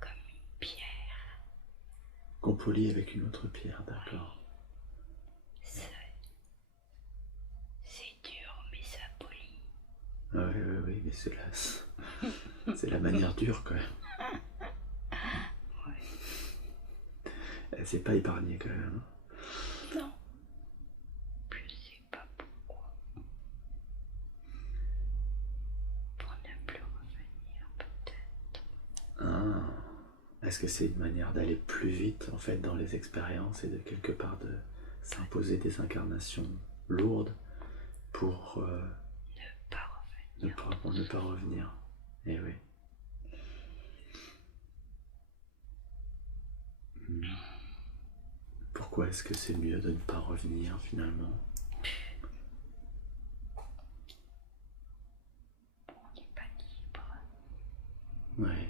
Comme une pierre. Qu'on polit avec une autre pierre, d'accord. C'est dur, mais ça polit. Oui, mais c'est la manière dure quand même. Ouais. Elle s'est pas épargnée quand même. Non. Je sais pas pourquoi. Pour ne plus revenir, peut-être. Est-ce que c'est une manière d'aller plus vite en fait dans les expériences et de quelque part de s'imposer des incarnations lourdes pour Ne pas revenir. pour ne pas revenir? Eh oui. Pourquoi est-ce que c'est mieux de ne pas revenir finalement? On n'est pas libre. Ouais.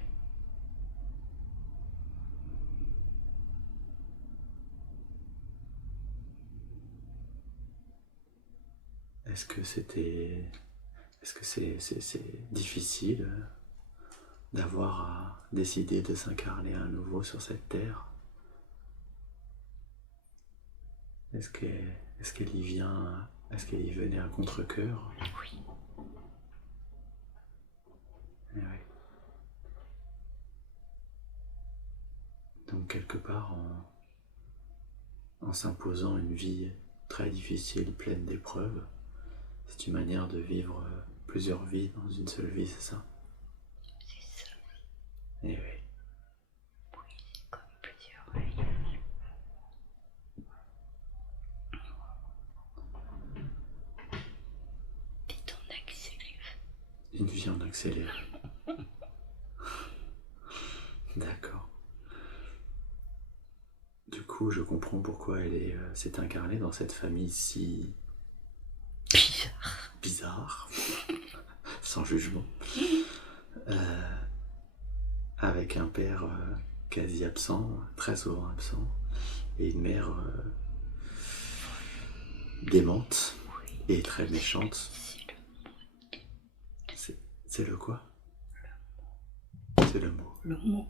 Est-ce que c'est difficile d'avoir à décider de s'incarner à nouveau sur cette terre? Est-ce qu'elle y venait à contre-cœur? Oui. Eh oui. Donc quelque part, en s'imposant une vie très difficile, pleine d'épreuves, c'est une manière de vivre plusieurs vies dans une seule vie, c'est ça? C'est ça. Eh oui. Oui, c'est comme plusieurs voyages. Et on accélère. Une vie en accéléré. D'accord. Du coup, je comprends pourquoi elle s'est incarnée dans cette famille si bizarre, sans jugement, avec un père quasi absent, très souvent absent, et une mère démente et très méchante. C'est le quoi? C'est le mot. Le mot.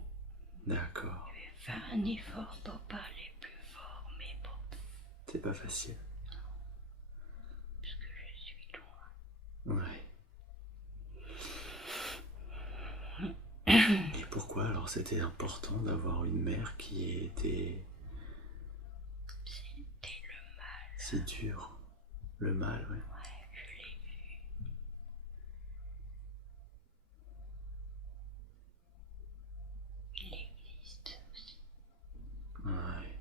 D'accord. Je vais faire un effort pour parler plus fort, mais bon. C'est pas facile. Parce que je suis loin. Ouais. Et Pourquoi alors c'était important d'avoir une mère qui était C'était le mal. si dure? Le mal, oui. Ouais, je l'ai vu. Il existe aussi. Ouais.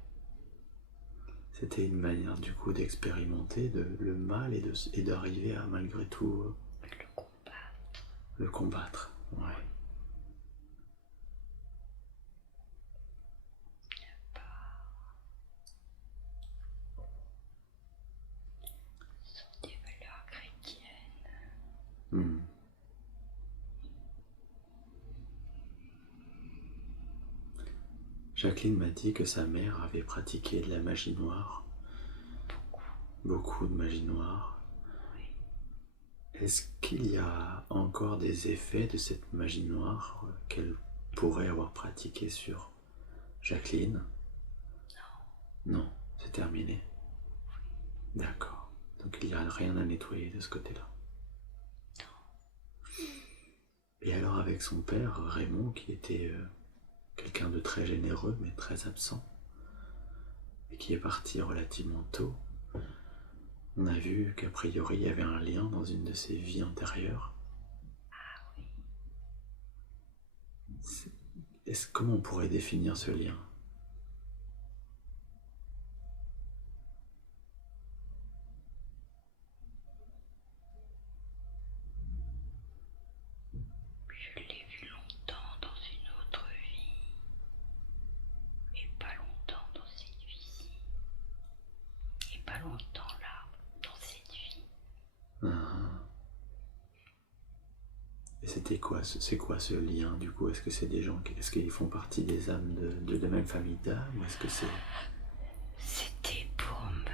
C'était une manière du coup d'expérimenter le mal et d'arriver à malgré tout Le combat. le combattre. Ouais. Ce sont des valeurs chrétiennes. Hmm. Jacqueline m'a dit que sa mère avait pratiqué de la magie noire. Beaucoup de magie noire. Oui. Est-ce qu'il y a encore des effets de cette magie noire qu'elle pourrait avoir pratiqué sur Jacqueline? Non. Non, c'est terminé. D'accord. Donc il n'y a rien à nettoyer de ce côté-là. Non. Et alors avec son père, Raymond, qui était quelqu'un de très généreux mais très absent, et qui est parti relativement tôt, on a vu qu'a priori il y avait un lien dans une de ses vies antérieures. Ah oui. Comment on pourrait définir ce lien? Je l'ai vu longtemps dans une autre vie. Et pas longtemps dans cette vie-ci. Et pas longtemps là, dans cette vie. Et c'était quoi, c'est quoi ce lien du coup? Est-ce que c'est des gens, est-ce qu'ils font partie des âmes de la même famille d'âmes, ou est-ce que c'est... C'était pour me...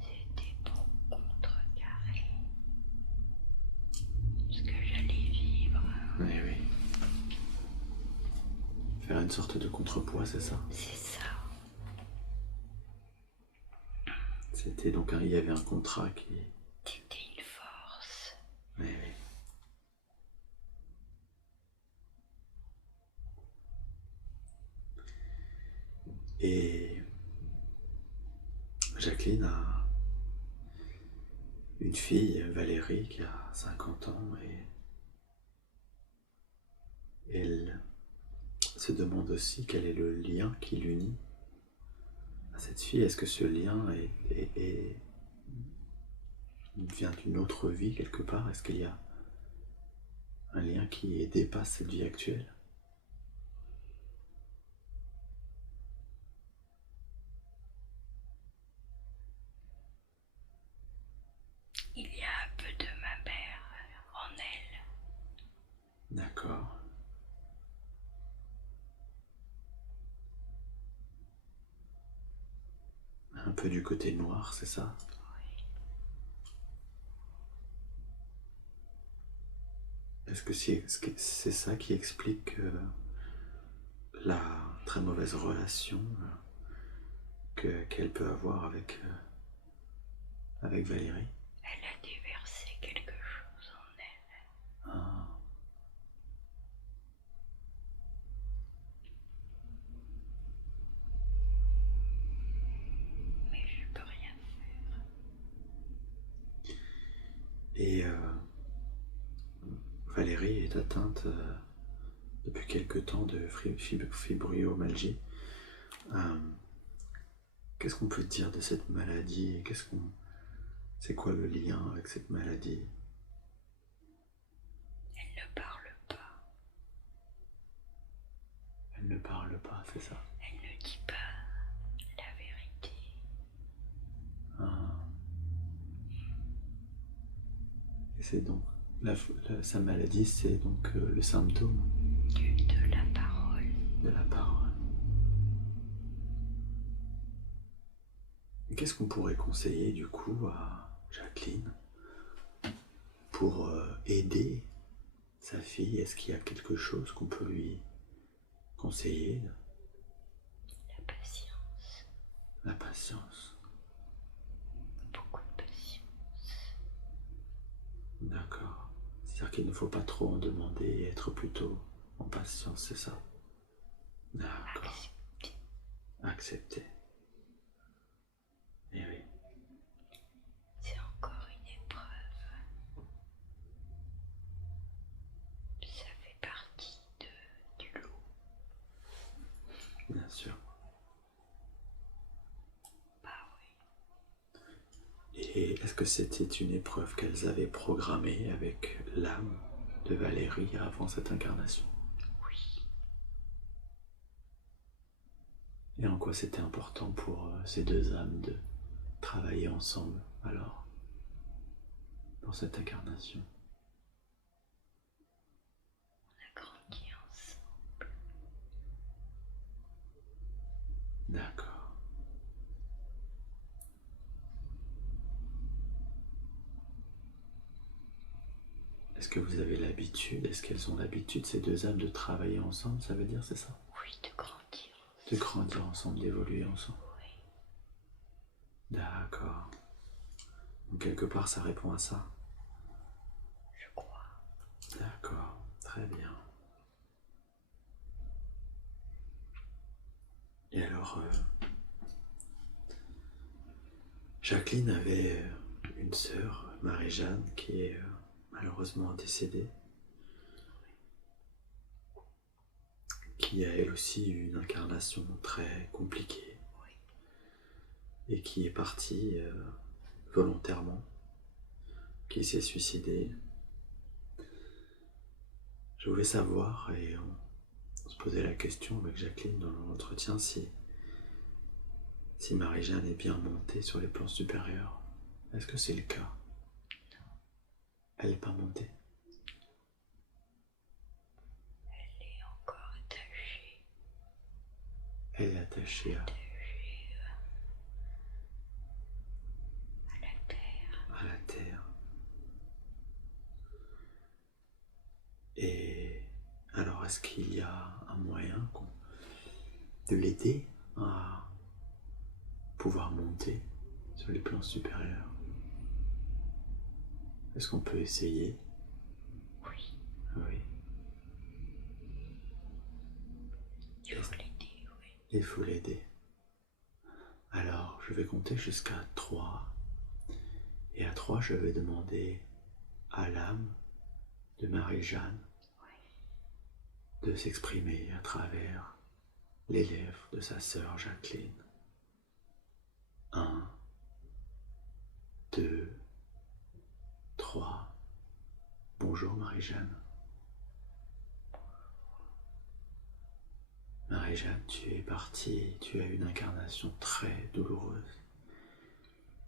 C'était pour contrecarrer ce que j'allais vivre. Oui, oui. Faire une sorte de contrepoids, c'est ça? C'est ça. C'était donc il y avait un contrat qui... C'était une force. Oui, oui. Et Jacqueline a une fille, Valérie, qui a 50 ans, et elle se demande aussi quel est le lien qui l'unit à cette fille. Est-ce que ce lien vient d'une autre vie quelque part? Est-ce qu'il y a un lien qui dépasse cette vie actuelle? Il y a un peu de ma mère en elle. D'accord. Un peu du côté noir, c'est ça? Oui. Est-ce que c'est ça qui explique la très mauvaise relation qu'elle peut avoir avec Valérie? Elle a déversé quelque chose en elle. Ah. Mais je peux rien faire. Et Valérie est atteinte depuis quelque temps de fibromyalgie. Euh, Qu'est-ce qu'on peut dire de cette maladie? C'est quoi le lien avec cette maladie? Elle ne parle pas. Elle ne parle pas, c'est ça? Elle ne dit pas la vérité. Ah. Et c'est donc sa maladie, c'est donc le symptôme De la parole. de la parole. Qu'est-ce qu'on pourrait conseiller du coup à Jacqueline pour aider sa fille? Est-ce qu'il y a quelque chose qu'on peut lui conseiller? La patience. La patience. Beaucoup de patience. qu'il ne faut pas trop en demander et être plutôt en patience, c'est ça? D'accord. Accepter. Eh oui. C'est encore une épreuve. Ça fait partie du lot. Bien sûr. Bah oui. Et est-ce que c'était une épreuve qu'elles avaient programmée avec l'âme de Valérie avant cette incarnation? Oui. Et en quoi c'était important pour ces deux âmes de travailler ensemble alors dans cette incarnation? On a grandi ensemble. D'accord. Est-ce que vous avez l'habitude, est-ce qu'elles ont l'habitude, ces deux âmes, de travailler ensemble, ça veut dire, c'est ça? Oui, de grandir. De grandir ensemble, d'évoluer ensemble. Oui. D'accord. Donc quelque part, ça répond à ça. Je crois. D'accord, très bien. Et alors, Jacqueline avait une sœur, Marie-Jeanne, qui est malheureusement décédée, qui a elle aussi eu une incarnation très compliquée, et qui est partie volontairement, qui s'est suicidée. Je voulais savoir, et on se posait la question avec Jacqueline dans l'entretien, si Marie-Jeanne est bien montée sur les plans supérieurs. Est-ce que c'est le cas? Elle n'est pas montée? Elle est encore attachée. Elle est attachée à la terre. À la terre. Et alors, est-ce qu'il y a un moyen de l'aider à pouvoir monter sur les plans supérieurs? Est-ce qu'on peut essayer? Oui. Oui. Il faut l'aider, oui. Il faut l'aider. Alors, je vais compter jusqu'à 3. Et à 3, je vais demander à l'âme de Marie-Jeanne de s'exprimer à travers les lèvres de sa sœur Jacqueline. 1, 2, 3. Bonjour Marie-Jeanne. Marie-Jeanne, tu es partie, tu as eu une incarnation très douloureuse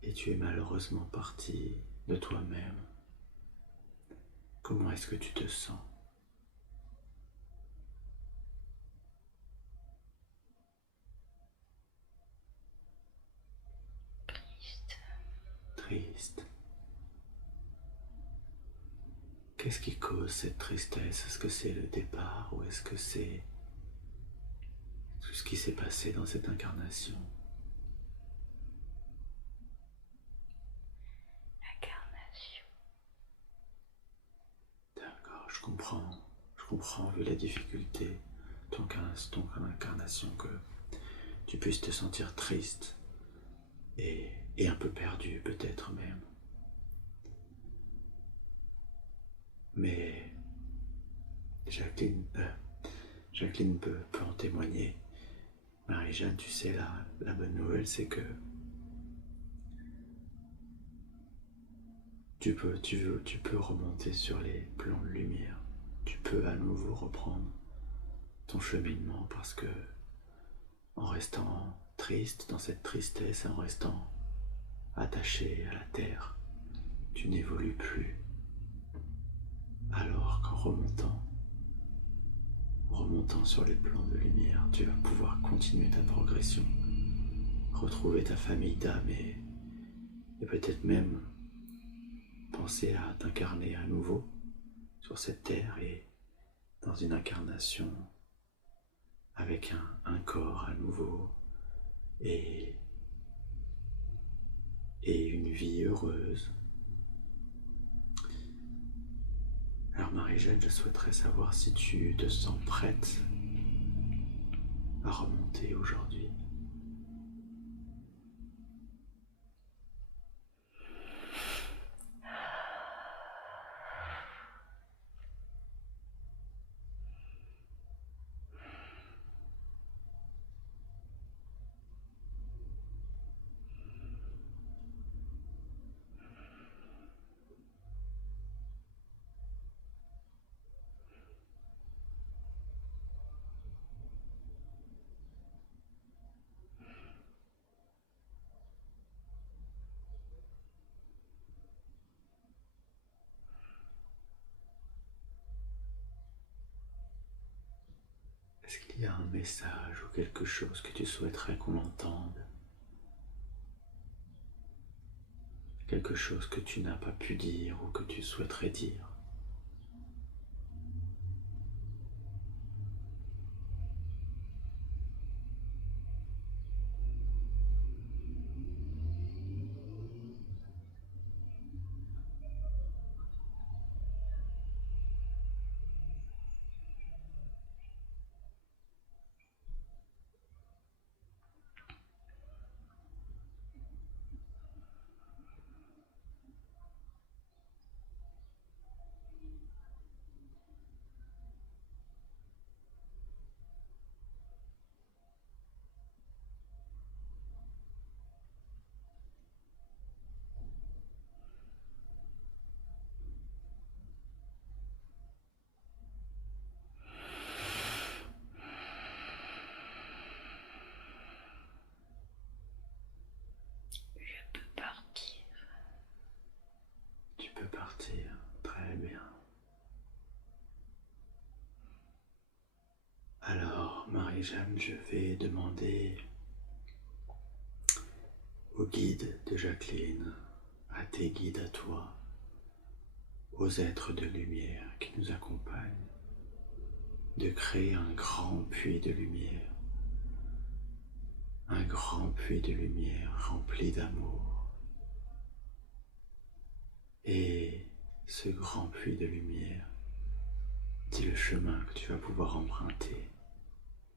et tu es malheureusement partie de toi-même. Comment est-ce que tu te sens? Triste. Triste. Qu'est-ce qui cause cette tristesse? Est-ce que c'est le départ ou est-ce que c'est tout ce qui s'est passé dans cette incarnation? L'incarnation. D'accord, je comprends vu la difficulté de ton incarnation que tu puisses te sentir triste et un peu perdu peut-être même. Mais Jacqueline peut en témoigner. Marie-Jeanne, tu sais, la bonne nouvelle, c'est que tu peux remonter sur les plans de lumière. Tu peux à nouveau reprendre ton cheminement parce que en restant triste dans cette tristesse, en restant attaché à la terre, tu n'évolues plus. Alors qu'en remontant sur les plans de lumière, tu vas pouvoir continuer ta progression, retrouver ta famille d'âme et peut-être même penser à t'incarner à nouveau sur cette terre et dans une incarnation avec un corps à nouveau et une vie heureuse. Alors Marie-Jeanne, je souhaiterais savoir si tu te sens prête à remonter aujourd'hui. Est-ce qu'il y a un message ou quelque chose que tu souhaiterais qu'on entende? Quelque chose que tu n'as pas pu dire ou que tu souhaiterais dire? Je peux partir. Tu peux partir, très bien. Alors, Marie-Jeanne, je vais demander au guide de Jacqueline, à tes guides à toi, aux êtres de lumière qui nous accompagnent, de créer un grand puits de lumière, un grand puits de lumière rempli d'amour. Et ce grand puits de lumière, c'est le chemin que tu vas pouvoir emprunter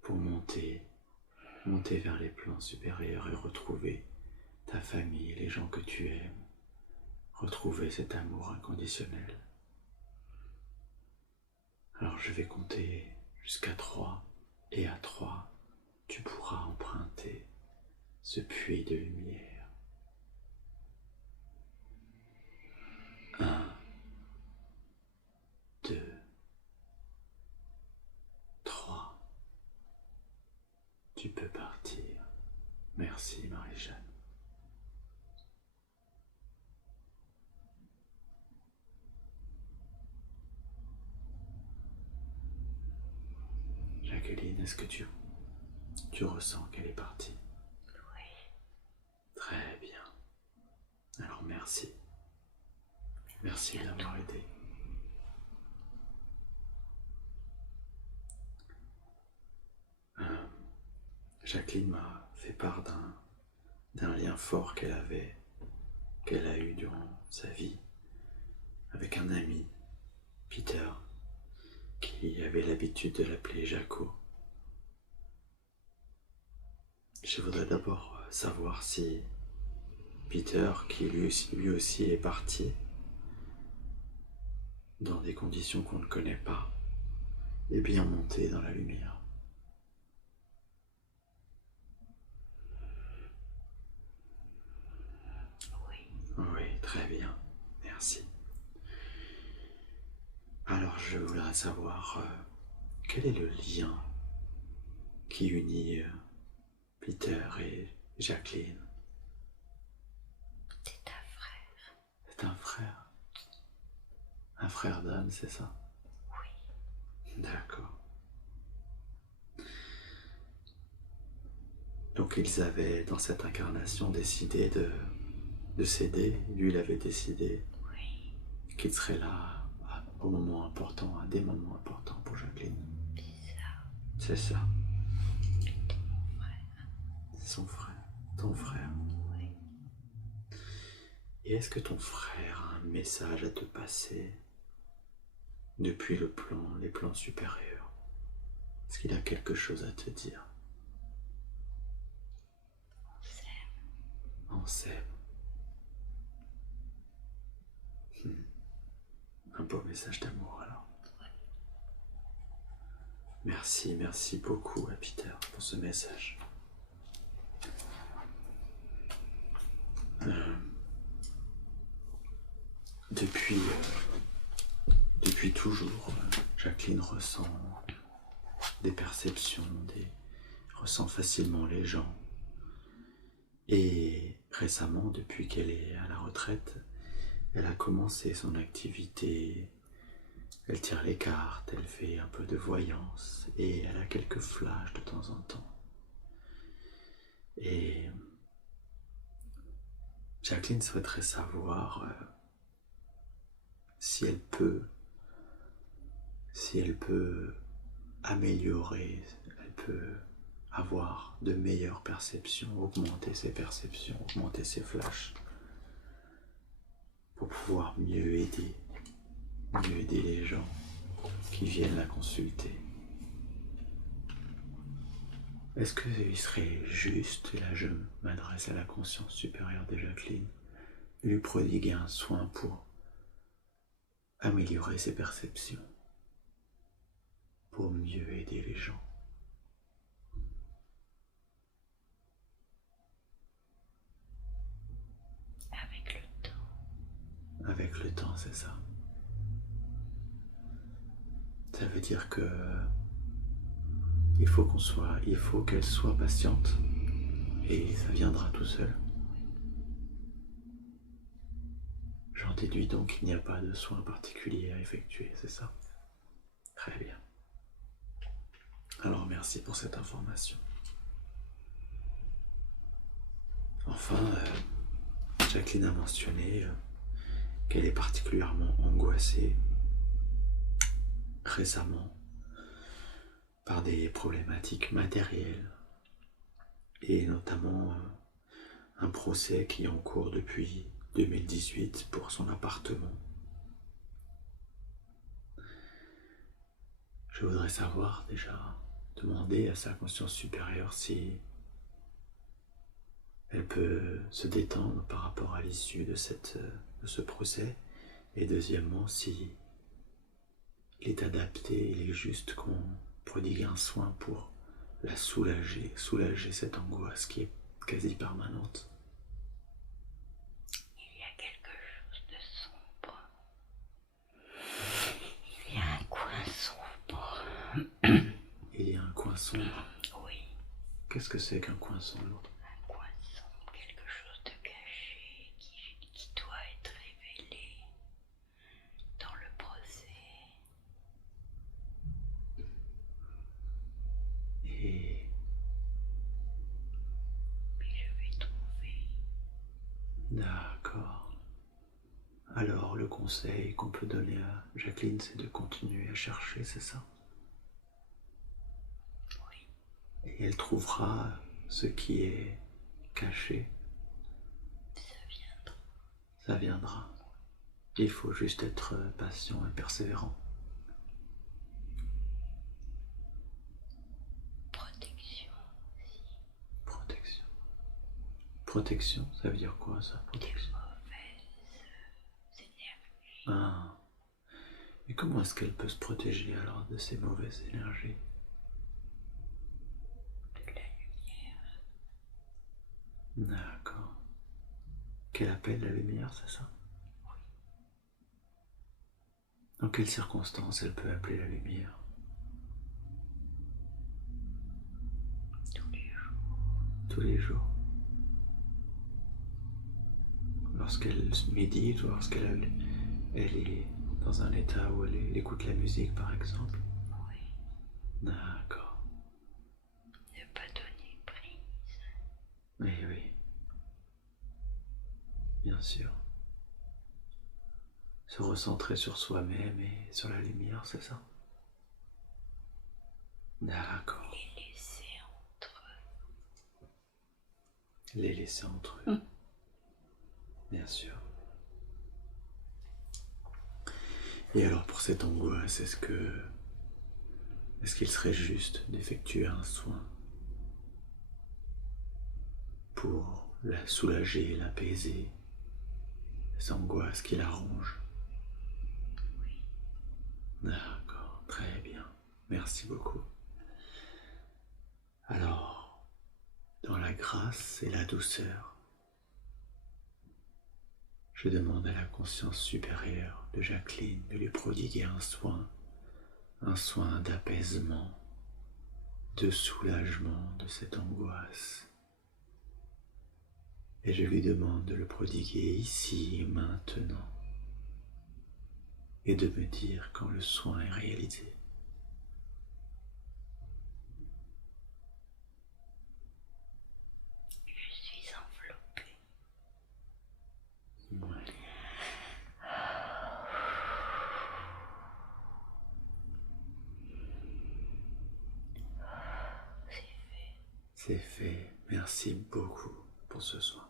pour monter vers les plans supérieurs et retrouver ta famille, les gens que tu aimes, retrouver cet amour inconditionnel. Alors je vais compter jusqu'à 3 et à 3, tu pourras emprunter ce puits de lumière. 1, 2, 3. Tu peux partir. Merci Marie-Jeanne. Jacqueline, est-ce que tu ressens qu'elle est partie? Oui. Très bien. Alors merci. Merci d'avoir aidé. Jacqueline m'a fait part d'un lien fort qu'elle a eu durant sa vie avec un ami, Peter, qui avait l'habitude de l'appeler Jaco. Je voudrais d'abord savoir si Peter, qui lui aussi est parti dans des conditions qu'on ne connaît pas, est bien monté dans la lumière. Oui, très bien, merci. Alors je voudrais savoir quel est le lien qui unit Peter et Jacqueline. C'est un frère. C'est un frère. Un frère d'âme, c'est ça? Oui. D'accord. Donc ils avaient, dans cette incarnation, décidé de s'aider. Lui, il avait décidé qu'il serait là au moment important, à des moments importants pour Jacqueline. C'est ça. C'est ça. C'est mon frère. C'est son frère. Ton frère. Oui. Et est-ce que ton frère a un message à te passer depuis les plans supérieurs. Est-ce qu'il a quelque chose à te dire? On s'aime. Un beau message d'amour alors. Merci beaucoup à Peter pour ce message. Depuis toujours, Jacqueline ressent des perceptions, ressent facilement les gens. Et récemment, depuis qu'elle est à la retraite, elle a commencé son activité. Elle tire les cartes, elle fait un peu de voyance et elle a quelques flashs de temps en temps. Et Jacqueline souhaiterait savoir si elle peut améliorer, elle peut avoir de meilleures perceptions, augmenter ses perceptions, augmenter ses flashs pour pouvoir mieux aider les gens qui viennent la consulter. Est-ce qu'il serait juste, et là je m'adresse à la conscience supérieure de Jacqueline, de lui prodiguer un soin pour améliorer ses perceptions, pour mieux aider les gens? Avec le temps. Avec le temps, c'est ça. Ça veut dire que il faut qu'elle soit patiente et ça viendra tout seul. J'en déduis donc qu'il n'y a pas de soins particuliers à effectuer, c'est ça? Très bien. Alors merci pour cette information. Enfin, Jacqueline a mentionné qu'elle est particulièrement angoissée récemment par des problématiques matérielles et notamment un procès qui est en cours depuis 2018 pour son appartement. Je voudrais savoir déjà, demander à sa conscience supérieure si elle peut se détendre par rapport à l'issue de ce procès, et deuxièmement si il est adapté, il est juste qu'on prodigue un soin pour la soulager cette angoisse qui est quasi permanente. Il y a quelque chose de sombre. Il y a un coin sombre. Il y a un coin sombre. Oui. Qu'est-ce que c'est qu'un coin sombre? Un coin sombre, quelque chose de caché qui doit être révélé dans le procès. Et Mais je vais trouver. d'accord. Alors le conseil qu'on peut donner à Jacqueline, c'est de continuer à chercher, c'est ça? Oui. Et elle trouvera ce qui est caché. Ça viendra. Ça viendra. Il faut juste être patient et persévérant. Protection aussi. Protection. Protection, ça veut dire quoi ça? Protection. Des mauvaises énergies. Ah. Et comment est-ce qu'elle peut se protéger alors de ces mauvaises énergies? De la lumière. D'accord. Qu'elle appelle la lumière, c'est ça? Oui. Dans quelles circonstances elle peut appeler la lumière? Tous les jours. Tous les jours. Lorsqu'elle médite ou lorsqu'elle est dans un état où elle écoute la musique par exemple. Oui. D'accord. Ne pas donner prise. Oui, oui. Bien sûr. Se recentrer sur soi-même et sur la lumière, c'est ça? D'accord. Les laisser entre eux. Les laisser entre eux. Bien sûr. Et alors pour cette angoisse, est-ce qu'il serait juste d'effectuer un soin pour la soulager, l'apaiser, les angoisses qui la rongent? D'accord, très bien. Merci beaucoup. Alors, dans la grâce et la douceur, je demande à la conscience supérieure de Jacqueline de lui prodiguer un soin d'apaisement, de soulagement de cette angoisse. Et je lui demande de le prodiguer ici et maintenant, et de me dire quand le soin est réalisé. Je suis enveloppée. Ouais. C'est fait. C'est fait. Merci beaucoup pour ce soin.